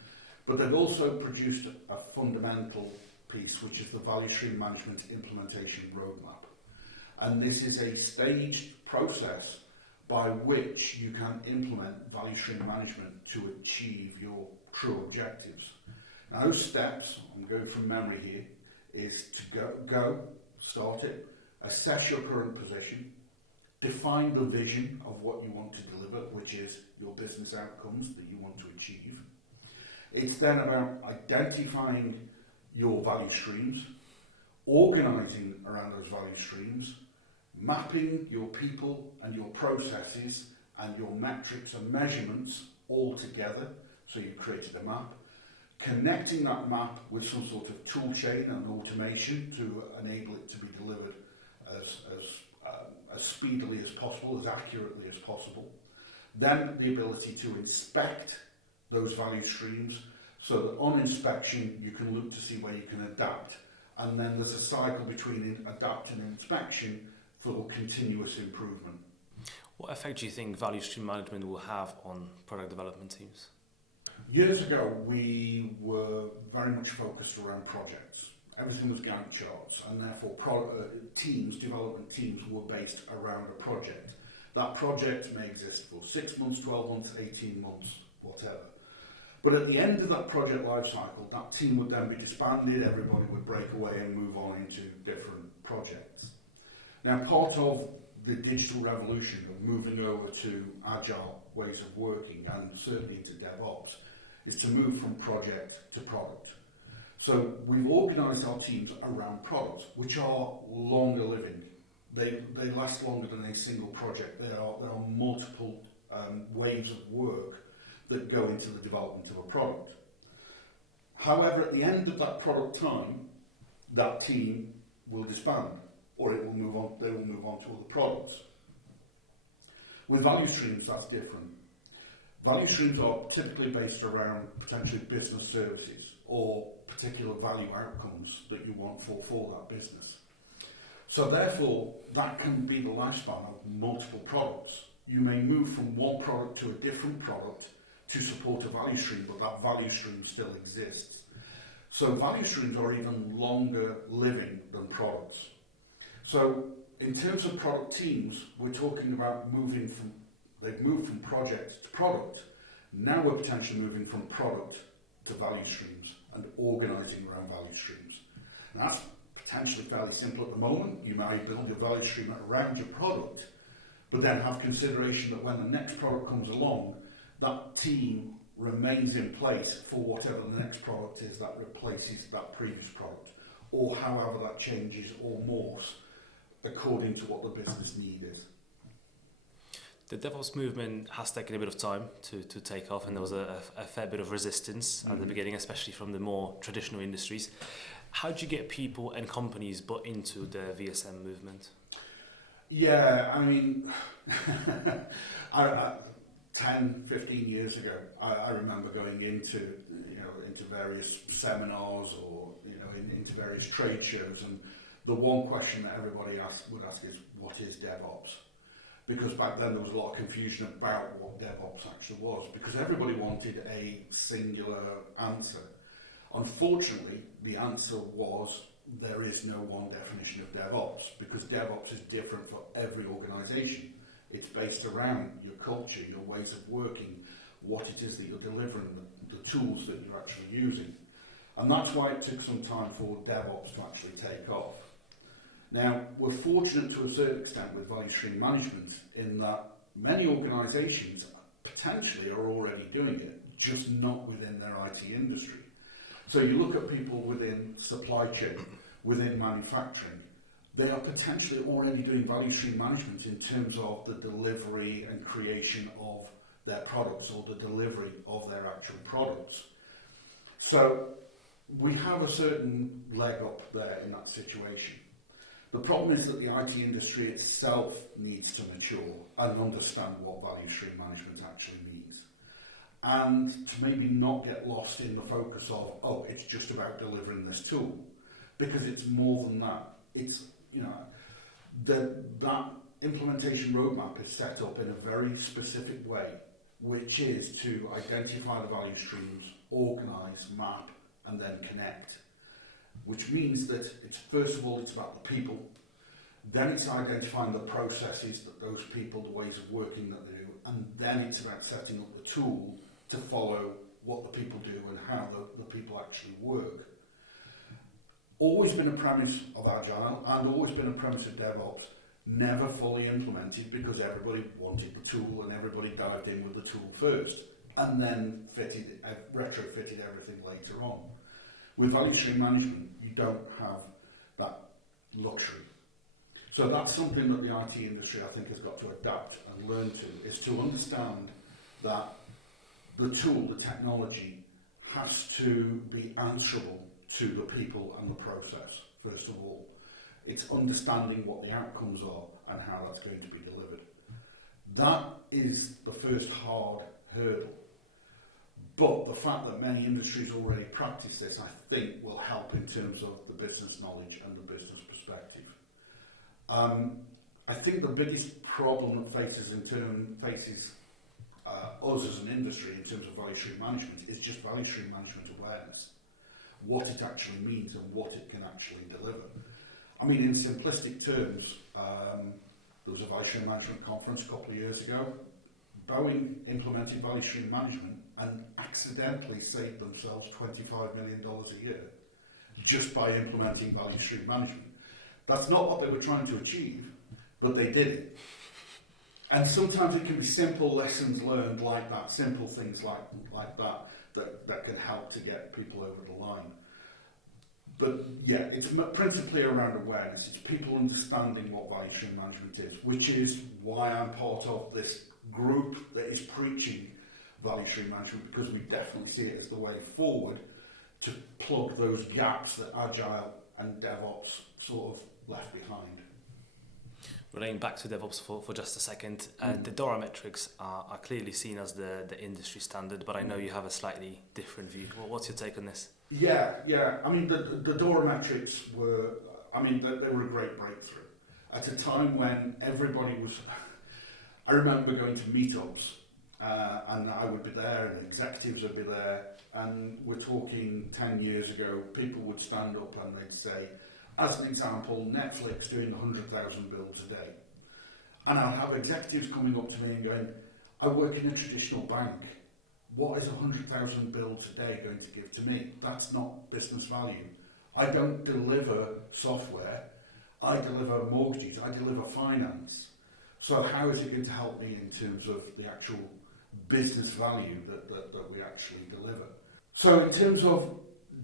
But they've also produced a fundamental piece, which is the Value Stream Management Implementation Roadmap. And this is a staged process by which you can implement value stream management to achieve your true objectives. Now those steps, I'm going from memory here, is to start it, assess your current position, define the vision of what you want to deliver, which is your business outcomes that you want to achieve. It's then about identifying your value streams, organising around those value streams, mapping your people and your processes and your metrics and measurements all together, so you've created a map, connecting that map with some sort of tool chain and automation to enable it to be delivered as speedily as possible, as accurately as possible. Then the ability to inspect those value streams so that on inspection you can look to see where you can adapt. And then there's a cycle between adapt and inspection for continuous improvement. What effect do you think value stream management will have on product development teams? Years ago, we were very much focused around projects. Everything was Gantt charts, and therefore development teams were based around a project. That project may exist for 6 months, 12 months, 18 months, whatever. But at the end of that project life cycle, that team would then be disbanded, everybody would break away and move on into different projects. Now, part of the digital revolution of moving over to agile ways of working, and certainly into DevOps, is to move from project to product. So we've organised our teams around products, which are longer living. They last longer than a single project. There are multiple waves of work that go into the development of a product. However, at the end of that product time, that team will disband, or it will move on. They will move on to other products. With value streams, that's different. Value streams are typically based around potentially business services or particular value outcomes that you want for that business. So therefore, that can be the lifespan of multiple products. You may move from one product to a different product to support a value stream, but that value stream still exists. So value streams are even longer living than products. So in terms of product teams, we're talking about they've moved from project to product. Now we're potentially moving from product to value streams and organising around value streams. Now that's potentially fairly simple at the moment. You might build your value stream around your product, but then have consideration that when the next product comes along, that team remains in place for whatever the next product is that replaces that previous product, or however that changes or morphs according to what the business need is. The DevOps movement has taken a bit of time to take off, and there was a fair bit of resistance at the beginning, especially from the more traditional industries. How do you get people and companies bought into the VSM movement? Yeah, I mean, 10, 15 years ago, I remember going into various seminars or into various trade shows, and the one question that everybody would ask is, what is DevOps? Because back then there was a lot of confusion about what DevOps actually was, because everybody wanted a singular answer. Unfortunately, the answer was there is no one definition of DevOps, because DevOps is different for every organisation. It's based around your culture, your ways of working, what it is that you're delivering, the tools that you're actually using. And that's why it took some time for DevOps to actually take off. Now, we're fortunate to a certain extent with value stream management in that many organisations potentially are already doing it, just not within their IT industry. So you look at people within supply chain, within manufacturing, they are potentially already doing value stream management in terms of the delivery and creation of their products or the delivery of their actual products. So we have a certain leg up there in that situation. The problem is that the IT industry itself needs to mature and understand what value stream management actually means. And to maybe not get lost in the focus of, oh, it's just about delivering this tool. Because it's more than that. It's, that implementation roadmap is set up in a very specific way, which is to identify the value streams, organise, map, and then connect. Which means that it's, first of all, it's about the people, then it's identifying the processes that those people, the ways of working that they do, and then it's about setting up the tool to follow what the people do and how the people actually work. Always been a premise of Agile and always been a premise of DevOps, never fully implemented because everybody wanted the tool and everybody dived in with the tool first and then retrofitted everything later on. With value stream management, you don't have that luxury. So that's something that the IT industry, I think, has got to adapt and learn to, is to understand that the tool, the technology, has to be answerable to the people and the process, first of all. It's understanding what the outcomes are and how that's going to be delivered. That is the first hard hurdle. But the fact that many industries already practice this, I think, will help in terms of the business knowledge and the business perspective. I think the biggest problem that faces us as an industry in terms of value stream management is just value stream management awareness. What it actually means and what it can actually deliver. I mean, in simplistic terms, there was a value stream management conference a couple of years ago. Boeing implemented value stream management and accidentally saved themselves $25 million a year just by implementing value stream management. That's not what they were trying to achieve, but they did it. And sometimes it can be simple lessons learned like that, simple things like that can help to get people over the line. But yeah, it's principally around awareness. It's people understanding what value stream management is, which is why I'm part of this group that is preaching value stream management, because we definitely see it as the way forward to plug those gaps that Agile and DevOps sort of left behind. Relating back to DevOps for just a second, the DORA metrics are clearly seen as the industry standard, but I know you have a slightly different view. What's your take on this? Yeah. I mean, the DORA metrics were, they were a great breakthrough. At a time when everybody was, I remember going to meetups and I would be there and executives would be there, and we're talking 10 years ago, people would stand up and they'd say, as an example, Netflix doing 100,000 builds a day. And I'll have executives coming up to me and going, I work in a traditional bank. What is 100,000 builds a day going to give to me? That's not business value. I don't deliver software. I deliver mortgages. I deliver finance. So how is it going to help me in terms of the actual business value that we actually deliver? So in terms of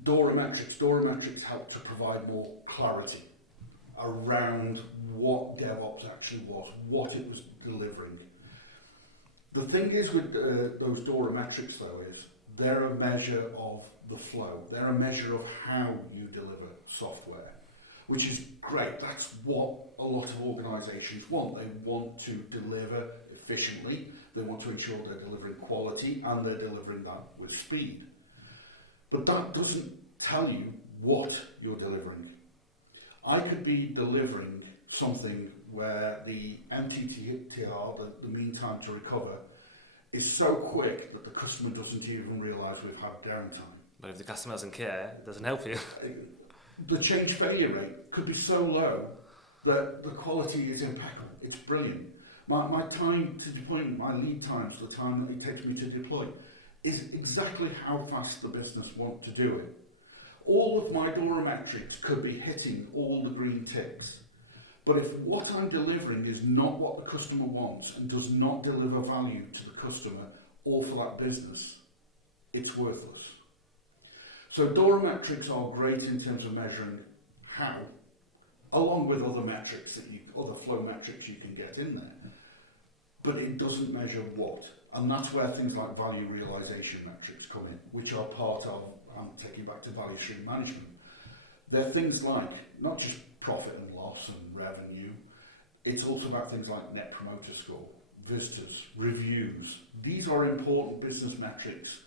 DORA metrics help to provide more clarity around what DevOps actually was, what it was delivering. The thing is with those DORA metrics, though, is they're a measure of the flow. They're a measure of how you deliver software, which is great. That's what a lot of organisations want. They want to deliver efficiently. They want to ensure they're delivering quality and they're delivering that with speed. But that doesn't tell you what you're delivering. I could be delivering something where the MTTR, the mean time to recover, is so quick that the customer doesn't even realise we've had downtime. But if the customer doesn't care, it doesn't help you. The change failure rate could be so low that the quality is impeccable. It's brilliant. My time to deployment, my lead times, the time that it takes me to deploy, is exactly how fast the business want to do it. All of my DORA metrics could be hitting all the green ticks. But if what I'm delivering is not what the customer wants and does not deliver value to the customer or for that business, it's worthless. So DORA metrics are great in terms of measuring how, along with other metrics other flow metrics you can get in there. But it doesn't measure what. And that's where things like value realization metrics come in, which are part of, I'm taking back to value stream management. They're things like not just profit and loss and revenue, it's also about things like net promoter score, visitors, reviews. These are important business metrics,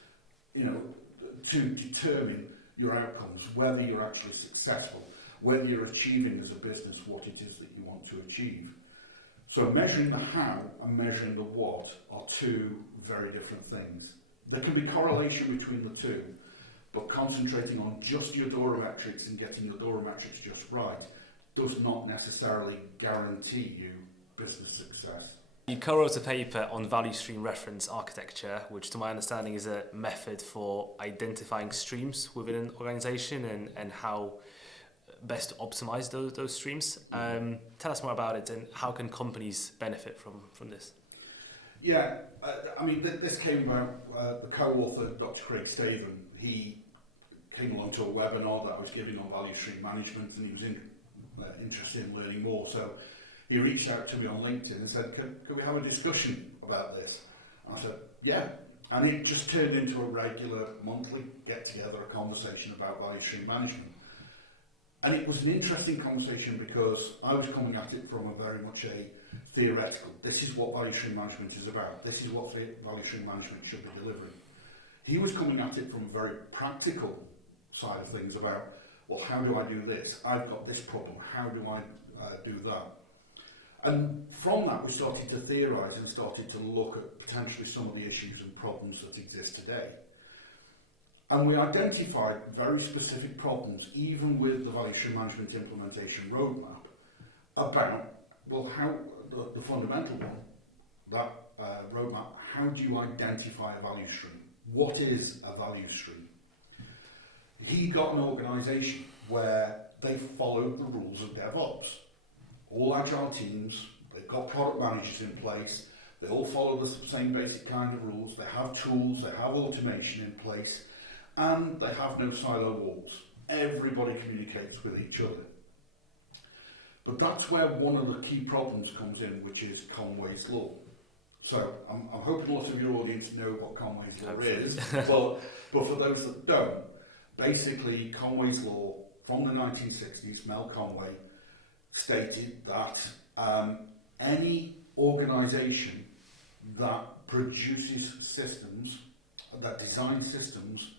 to determine your outcomes, whether you're actually successful, whether you're achieving as a business what it is that you want to achieve. So measuring the how and measuring the what are two very different things. There can be correlation between the two, but concentrating on just your DORA metrics and getting your DORA metrics just right does not necessarily guarantee you business success. You co-wrote a paper on value stream reference architecture, which to my understanding is a method for identifying streams within an organization and how best to optimize those streams. Tell us more about it and how can companies benefit from this? Yeah, this came about, the co-author, Dr. Craig Staven, he came along to a webinar that I was giving on value stream management and he was interested in learning more. So he reached out to me on LinkedIn and said, could we have a discussion about this? And I said, yeah. And it just turned into a regular monthly get-together, a conversation about value stream management. And it was an interesting conversation because I was coming at it from a very much a theoretical, this is what value stream management is about, this is what value stream management should be delivering. He was coming at it from a very practical side of things about, well, how do I do this? I've got this problem, how do I do that? And from that we started to theorise and started to look at potentially some of the issues and problems that exist today. And we identified very specific problems, even with the value stream management implementation roadmap, about, well, how, the fundamental one, that roadmap, how do you identify a value stream? What is a value stream? He got an organisation where they followed the rules of DevOps. All agile teams, they've got product managers in place, they all follow the same basic kind of rules, they have tools, they have automation in place, and they have no silo walls. Everybody communicates with each other. But that's where one of the key problems comes in, which is Conway's Law. So I'm hoping a lot of your audience know what Conway's Law is, but for those that don't, basically Conway's Law from the 1960s, Mel Conway, stated that any organisation that produces systems, that designs systems,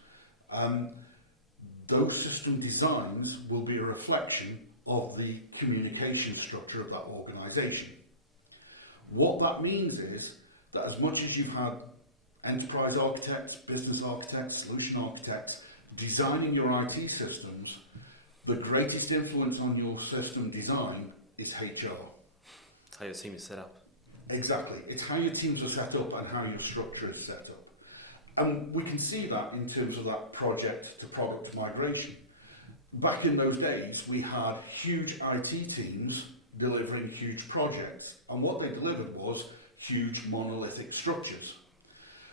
those system designs will be a reflection of the communication structure of that organisation. What that means is that as much as you've had enterprise architects, business architects, solution architects designing your IT systems, the greatest influence on your system design is HR. How your team is set up. Exactly. It's how your teams are set up and how your structure is set up. And we can see that in terms of that project to product migration. Back in those days, we had huge IT teams delivering huge projects. And what they delivered was huge monolithic structures.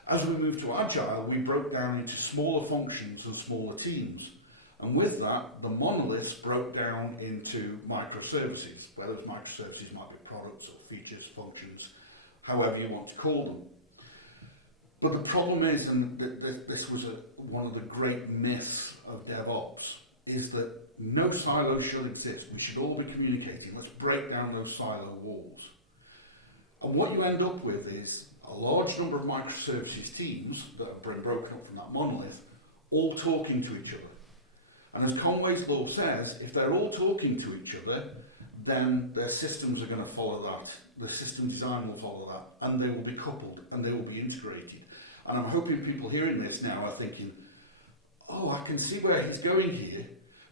As we moved to Agile, we broke down into smaller functions and smaller teams. And with that, the monoliths broke down into microservices, where those microservices might be products or features, functions, however you want to call them. But the problem is, and this was one of the great myths of DevOps, is that no silo should exist. We should all be communicating. Let's break down those silo walls. And what you end up with is a large number of microservices teams that have been broken up from that monolith, all talking to each other. And as Conway's law says, if they're all talking to each other, then their systems are going to follow that. The system design will follow that, and they will be coupled, and they will be integrated. And I'm hoping people hearing this now are thinking, oh, I can see where he's going here,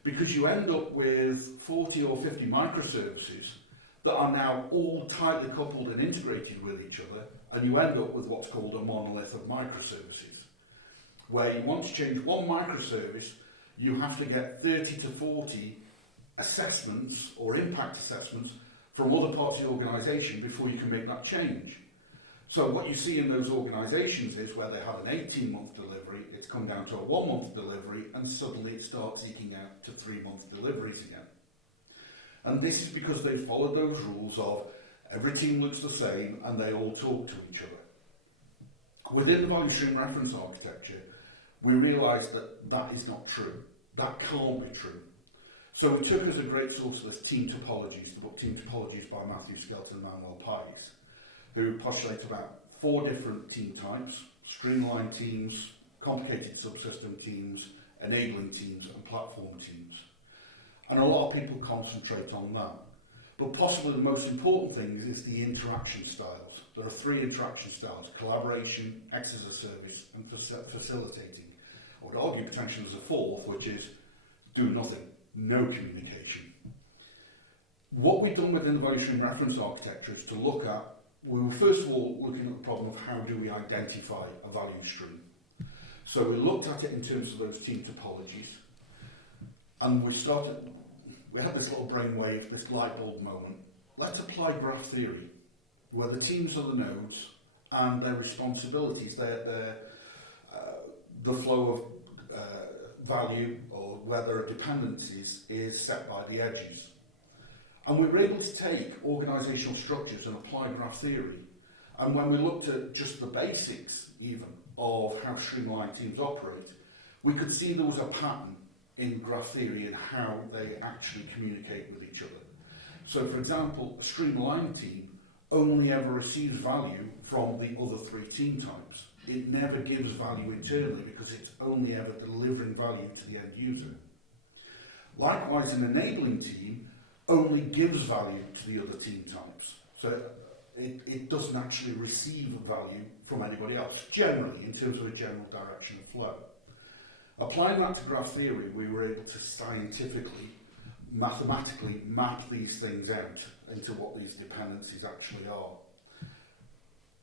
because you end up with 40 or 50 microservices that are now all tightly coupled and integrated with each other, and you end up with what's called a monolith of microservices, where you want to change one microservice, you have to get 30 to 40 assessments or impact assessments from other parts of the organisation before you can make that change. So what you see in those organisations is where they had an 18-month delivery, it's come down to a 1-month delivery, and suddenly it starts eking out to 3-month deliveries again. And this is because they followed those rules of every team looks the same and they all talk to each other. Within the value stream reference architecture, we realised that that is not true. That can't be true. So we took as a great source of this Team Topologies, the book Team Topologies by Matthew Skelton and Manuel Pais, who postulate about 4 different team types: streamlined teams, complicated subsystem teams, enabling teams, and platform teams. And a lot of people concentrate on that. But possibly the most important thing is the interaction styles. There are 3 interaction styles: collaboration, X as a service, and facilitating. I would argue potentially there's a 4th, which is do nothing, no communication. What we've done within the value stream reference architecture is to look at, we were first of all looking at the problem of how do we identify a value stream. So we looked at it in terms of those team topologies, and we had this little brainwave, this light bulb moment. Let's apply graph theory, where the teams are the nodes and their responsibilities, the flow of value or where there are dependencies is set by the edges. And we were able to take organisational structures and apply graph theory. And when we looked at just the basics even of how streamlined teams operate, we could see there was a pattern in graph theory and how they actually communicate with each other. So for example, a streamlined team only ever receives value from the other 3 team types. It never gives value internally because it's only ever delivering value to the end user. Likewise, an enabling team only gives value to the other team types. So it doesn't actually receive value from anybody else, generally, in terms of a general direction of flow. Applying that to graph theory, we were able to scientifically, mathematically map these things out into what these dependencies actually are.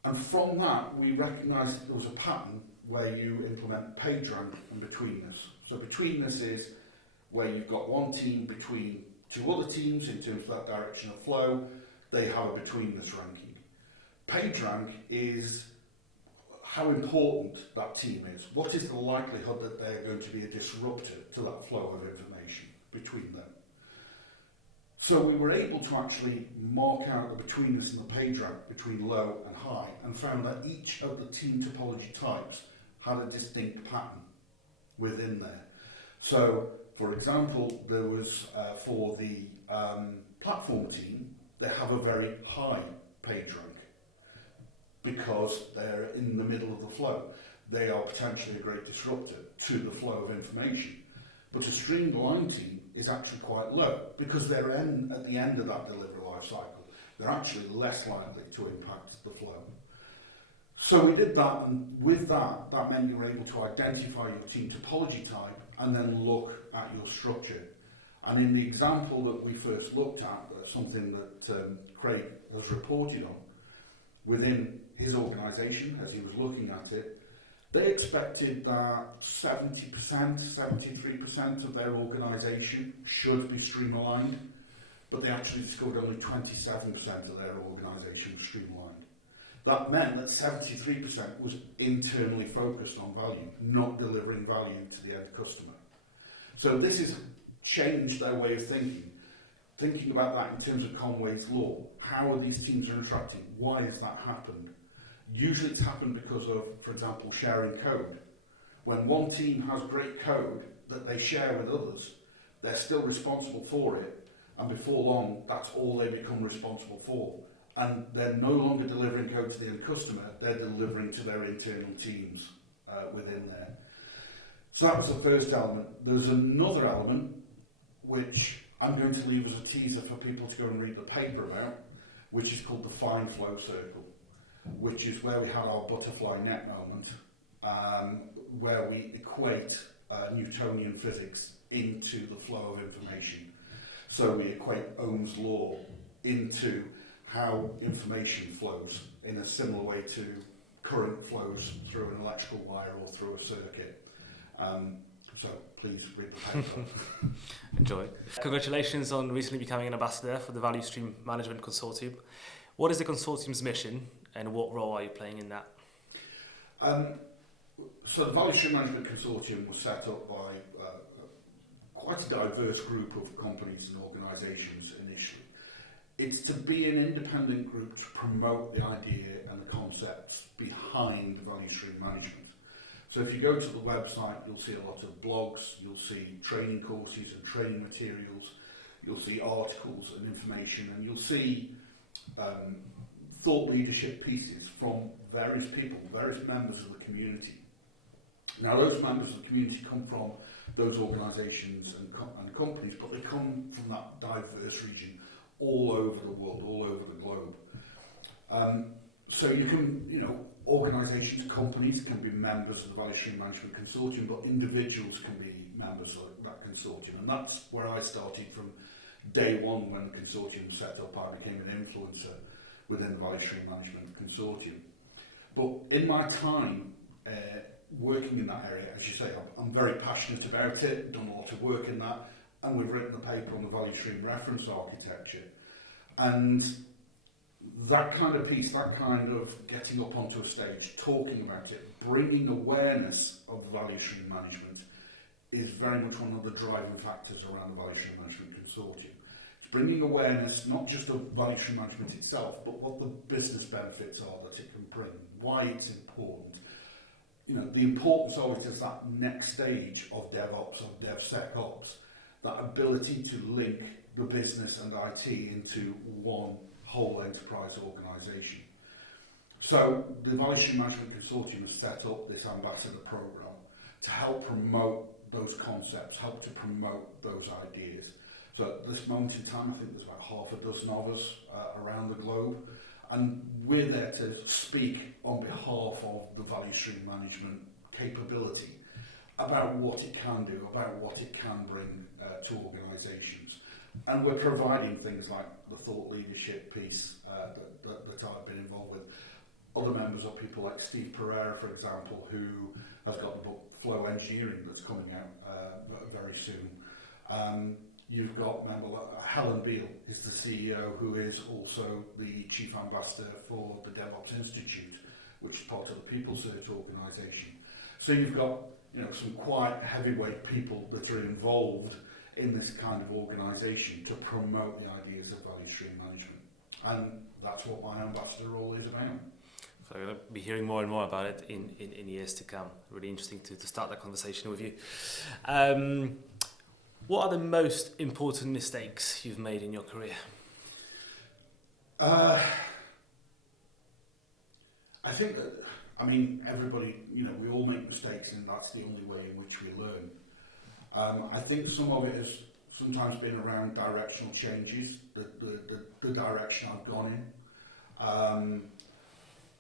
And from that, we recognised that there was a pattern where you implement PageRank and betweenness. So betweenness is where you've got one team between 2 other teams in terms of that direction of flow. They have a betweenness ranking. PageRank is how important that team is. What is the likelihood that they're going to be a disruptor to that flow of information between them? So we were able to actually mark out the betweenness and the PageRank between low and high, and found that each of the team topology types had a distinct pattern within there. So, for example, there was for the platform team, they have a very high PageRank because they're in the middle of the flow. They are potentially a great disruptor to the flow of information. But a streamlined team is actually quite low because they're at the end of that delivery life cycle. They're actually less likely to impact the flow. So we did that, and with that, that meant you were able to identify your team topology type and then look at your structure. And in the example that we first looked at, something that Craig has reported on, within his organisation, as he was looking at it, they expected that 70%, 73% of their organisation should be streamlined, but they actually discovered only 27% of their organisation was streamlined. That meant that 73% was internally focused on value, not delivering value to the end customer. So this has changed their way of thinking about that in terms of Conway's law. How are these teams interacting? Why has that happened? Usually it's happened because of, for example, sharing code. When one team has great code that they share with others, they're still responsible for it, and before long, that's all they become responsible for. And they're no longer delivering code to the end customer, they're delivering to their internal teams within there. So that was the first element. There's another element which I'm going to leave as a teaser for people to go and read the paper about, which is called the fine flow circle, which is where we had our butterfly net moment, where we equate Newtonian physics into the flow of information. So we equate Ohm's law into how information flows in a similar way to current flows through an electrical wire or through a circuit. So please read the paper. Enjoy. Congratulations on recently becoming an ambassador for the Value Stream Management Consortium. What is the consortium's mission and what role are you playing in that? So the Value Stream Management Consortium was set up by quite a diverse group of companies and organisations initially. It's to be an independent group to promote the idea and the concepts behind value stream management. So if you go to the website, you'll see a lot of blogs, you'll see training courses and training materials, you'll see articles and information, and you'll see thought leadership pieces from various people, various members of the community. Now those members of the community come from those organisations and companies, but they come from that diverse region all over the world, all over the globe. So you can, organisations, companies can be members of the Value Stream Management Consortium, but individuals can be members of that consortium. And that's where I started from day one when the consortium was set up. I became an influencer within the Value Stream Management Consortium. But in my time working in that area, as you say, I'm very passionate about it, done a lot of work in that, and we've written a paper on the value stream reference architecture. And that kind of piece, that kind of getting up onto a stage, talking about it, bringing awareness of value stream management is very much one of the driving factors around the Value Stream Management Consortium. It's bringing awareness not just of value stream management itself, but what the business benefits are that it can bring, why it's important. The importance of it is that next stage of DevOps, of DevSecOps, that ability to link the business and IT into one whole enterprise organisation. So the Value Stream Management Consortium has set up this ambassador programme to help promote those concepts, help to promote those ideas. So at this moment in time, I think there's about half a dozen of us around the globe, and we're there to speak on behalf of the value stream management capability about what it can do, about what it can bring to organisations. And we're providing things like the thought leadership piece that I've been involved with. Other members are people like Steve Pereira, for example, who has got the book Flow Engineering that's coming out very soon. You've got member like Helen Beale, is the CEO, who is also the chief ambassador for the DevOps Institute, which is part of the People Search organisation. So you've got some quite heavyweight people that are involved in this kind of organisation to promote the ideas of value stream management. And that's what my ambassador role is about. So I'm going to be hearing more and more about it in years to come. Really interesting to start that conversation with you. What are the most important mistakes you've made in your career? I think that, everybody, we all make mistakes, and that's the only way in which we learn. I think some of it has sometimes been around directional changes, the direction I've gone in.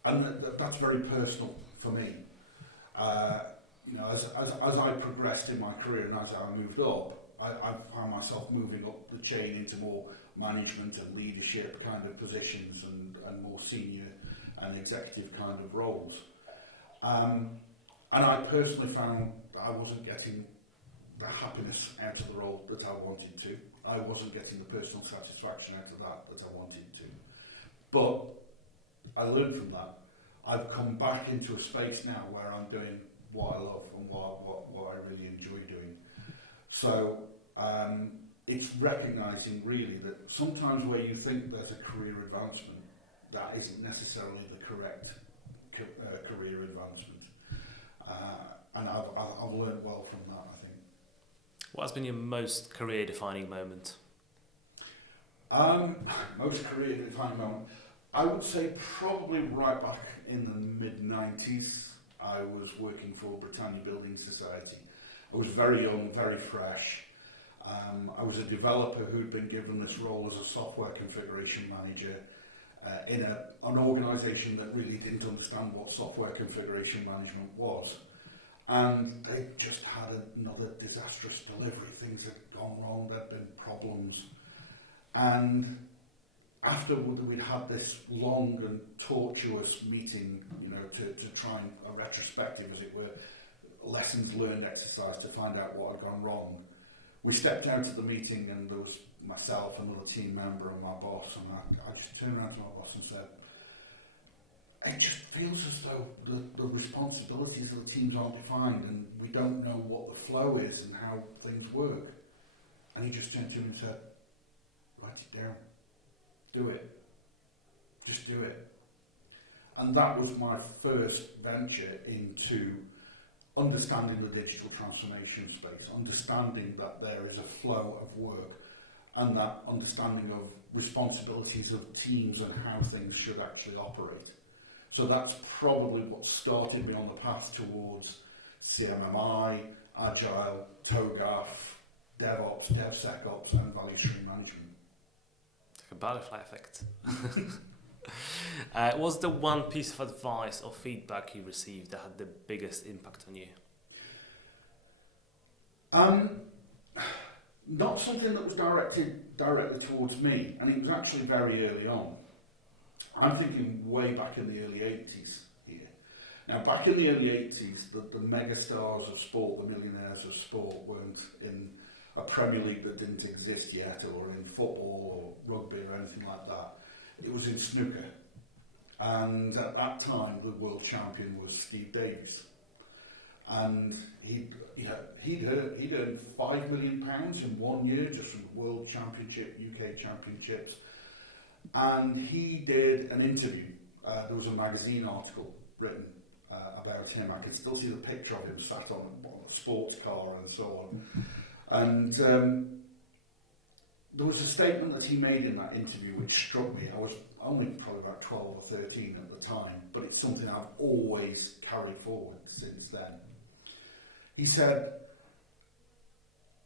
And that's very personal for me. As I progressed in my career and as I moved up, I found myself moving up the chain into more management and leadership kind of positions and more senior and executive kind of roles. And I personally found that I wasn't getting the happiness out of the role that I wanted to. I wasn't getting the personal satisfaction out of that I wanted to. But I learned from that. I've come back into a space now where I'm doing what I love and what I really enjoy doing. So it's recognising really that sometimes where you think there's a career advancement, that isn't necessarily the correct career advancement. And I've learned well from that, I think. What has been your most career-defining moment? Most career-defining moment, I would say probably right back in the mid-90s. I was working for Britannia Building Society. I was very young, very fresh. I was a developer who'd been given this role as a software configuration manager in an organisation that really didn't understand what software configuration management was. And they just had another disastrous delivery. Things had gone wrong, there'd been problems. And after we'd had this long and tortuous meeting, to try and a retrospective, as it were, lessons learned exercise to find out what had gone wrong, we stepped out of the meeting and there was myself, another team member and my boss, and I just turned around to my boss and said, it just feels as though the responsibilities of the teams aren't defined and we don't know what the flow is and how things work. And he just turned to me and said, write it down. Do it. Just do it. And that was my first venture into understanding the digital transformation space, understanding that there is a flow of work and that understanding of responsibilities of teams and how things should actually operate. So that's probably what started me on the path towards CMMI, Agile, TOGAF, DevOps, DevSecOps and value stream management. Like a butterfly effect. What was the one piece of advice or feedback you received that had the biggest impact on you? Not something that was directed directly towards me, and it was actually very early on. I'm thinking way back in the early 80s here. Now, back in the early 80s, the mega stars of sport, the millionaires of sport, weren't in a Premier League that didn't exist yet, or in football or rugby or anything like that. It was in snooker. And at that time, the world champion was Steve Davis. And he'd earned £5 million in 1 year just from the World Championship, UK Championships. And he did an interview. There was a magazine article written about him. I can still see the picture of him sat on a sports car and so on. And there was a statement that he made in that interview which struck me. I was only probably about 12 or 13 at the time, but it's something I've always carried forward since then. He said,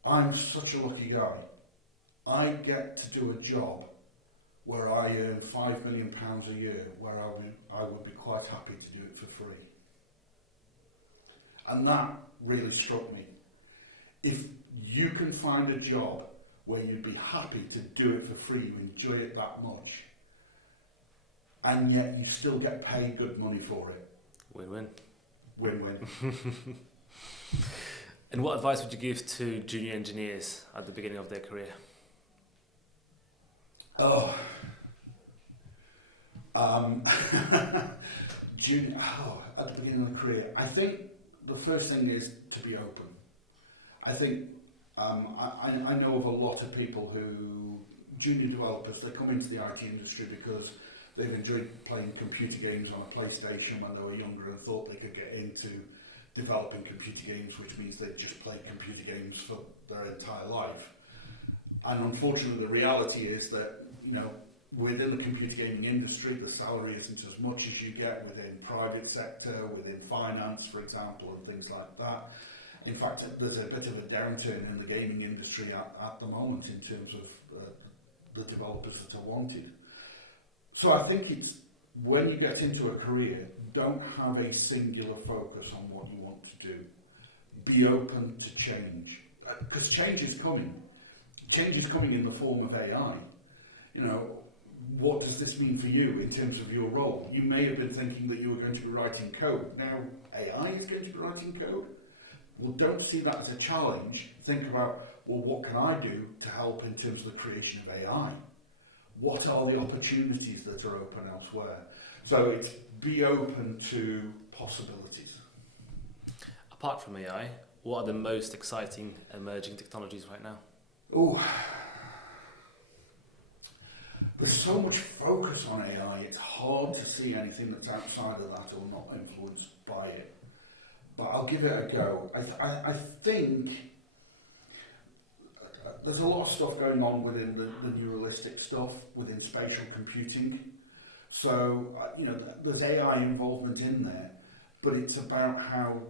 I'm such a lucky guy. I get to do a job where I earn £5 million a year, where I would be quite happy to do it for free. And that really struck me. If you can find a job where you'd be happy to do it for free, you enjoy it that much, and yet you still get paid good money for it. Win-win. Win-win. And what advice would you give to junior engineers at the beginning of their career? At the beginning of the career, I think the first thing is to be open. I think I know of a lot of people who, junior developers, they come into the IT industry because they've enjoyed playing computer games on a PlayStation when they were younger and thought they could get into developing computer games, which means they just play computer games for their entire life. And unfortunately, the reality is that, within the computer gaming industry, the salary isn't as much as you get within private sector, within finance, for example, and things like that. In fact, there's a bit of a downturn in the gaming industry at the moment in terms of the developers that are wanted. So I think it's, when you get into a career, don't have a singular focus on what you want to do. Be open to change, because change is coming. Change is coming in the form of AI. What does this mean for you in terms of your role? You may have been thinking that you were going to be writing code. Now AI is going to be writing code. Well, don't see that as a challenge. Think about, well, what can I do to help in terms of the creation of AI? What are the opportunities that are open elsewhere? So it's be open to possibilities. Apart from AI, what are the most exciting emerging technologies right now? Oh, there's so much focus on AI, it's hard to see anything that's outside of that or not influenced by it. But I'll give it a go. I think there's a lot of stuff going on within the neuralistic stuff, within spatial computing. So, there's AI involvement in there, but it's about how,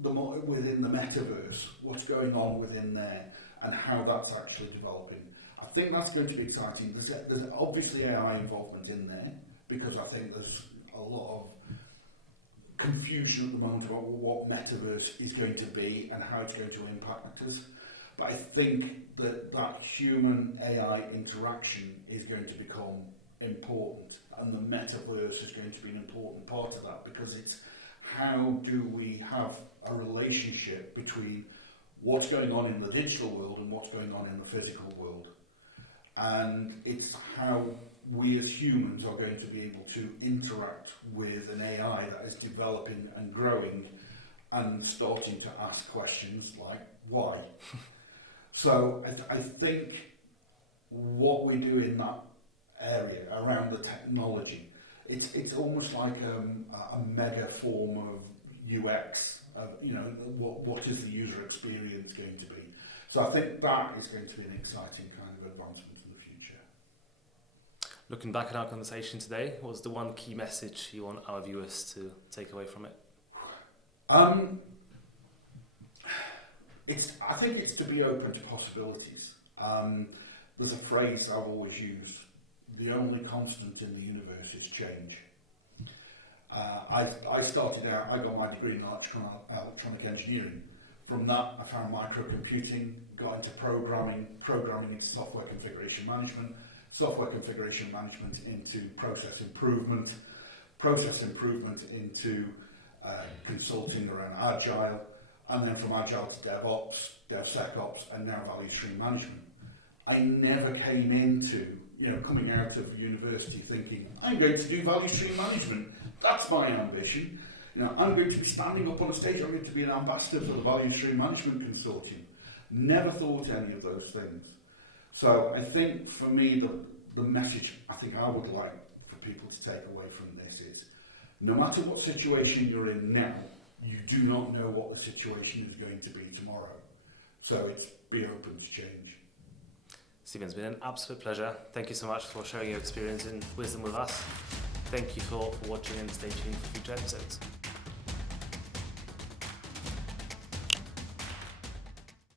within the metaverse, what's going on within there and how that's actually developing. I think that's going to be exciting. There's obviously AI involvement in there because I think there's a lot of confusion at the moment about what metaverse is going to be and how it's going to impact us. But I think that human AI interaction is going to become important, and the metaverse is going to be an important part of that, because it's how do we have a relationship between what's going on in the digital world and what's going on in the physical world. And it's how we as humans are going to be able to interact with an AI that is developing and growing and starting to ask questions like, why? So I think what we do in that area around the technology, it's almost like a mega form of UX, what is the user experience going to be? So I think that is going to be an exciting kind of advancement in the future. Looking back at our conversation today, what was the one key message you want our viewers to take away from it? I think it's to be open to possibilities. There's a phrase I've always used: the only constant in the universe is change. I started out, I got my degree in electronic engineering. From that, I found microcomputing, got into programming into software configuration management into process improvement into consulting around agile, and then from agile to DevOps, DevSecOps, and now value stream management. I never came into, coming out of university thinking, I'm going to do value stream management. That's my ambition. I'm going to be standing up on a stage, I'm going to be an ambassador for the Value Stream Management Consortium. Never thought any of those things. So I think for me, the message I think I would like for people to take away from this is, no matter what situation you're in now, you do not know what the situation is going to be tomorrow. So it's be open to change. Stephen, it's been an absolute pleasure. Thank you so much for sharing your experience and wisdom with us. Thank you for watching, and stay tuned for future episodes.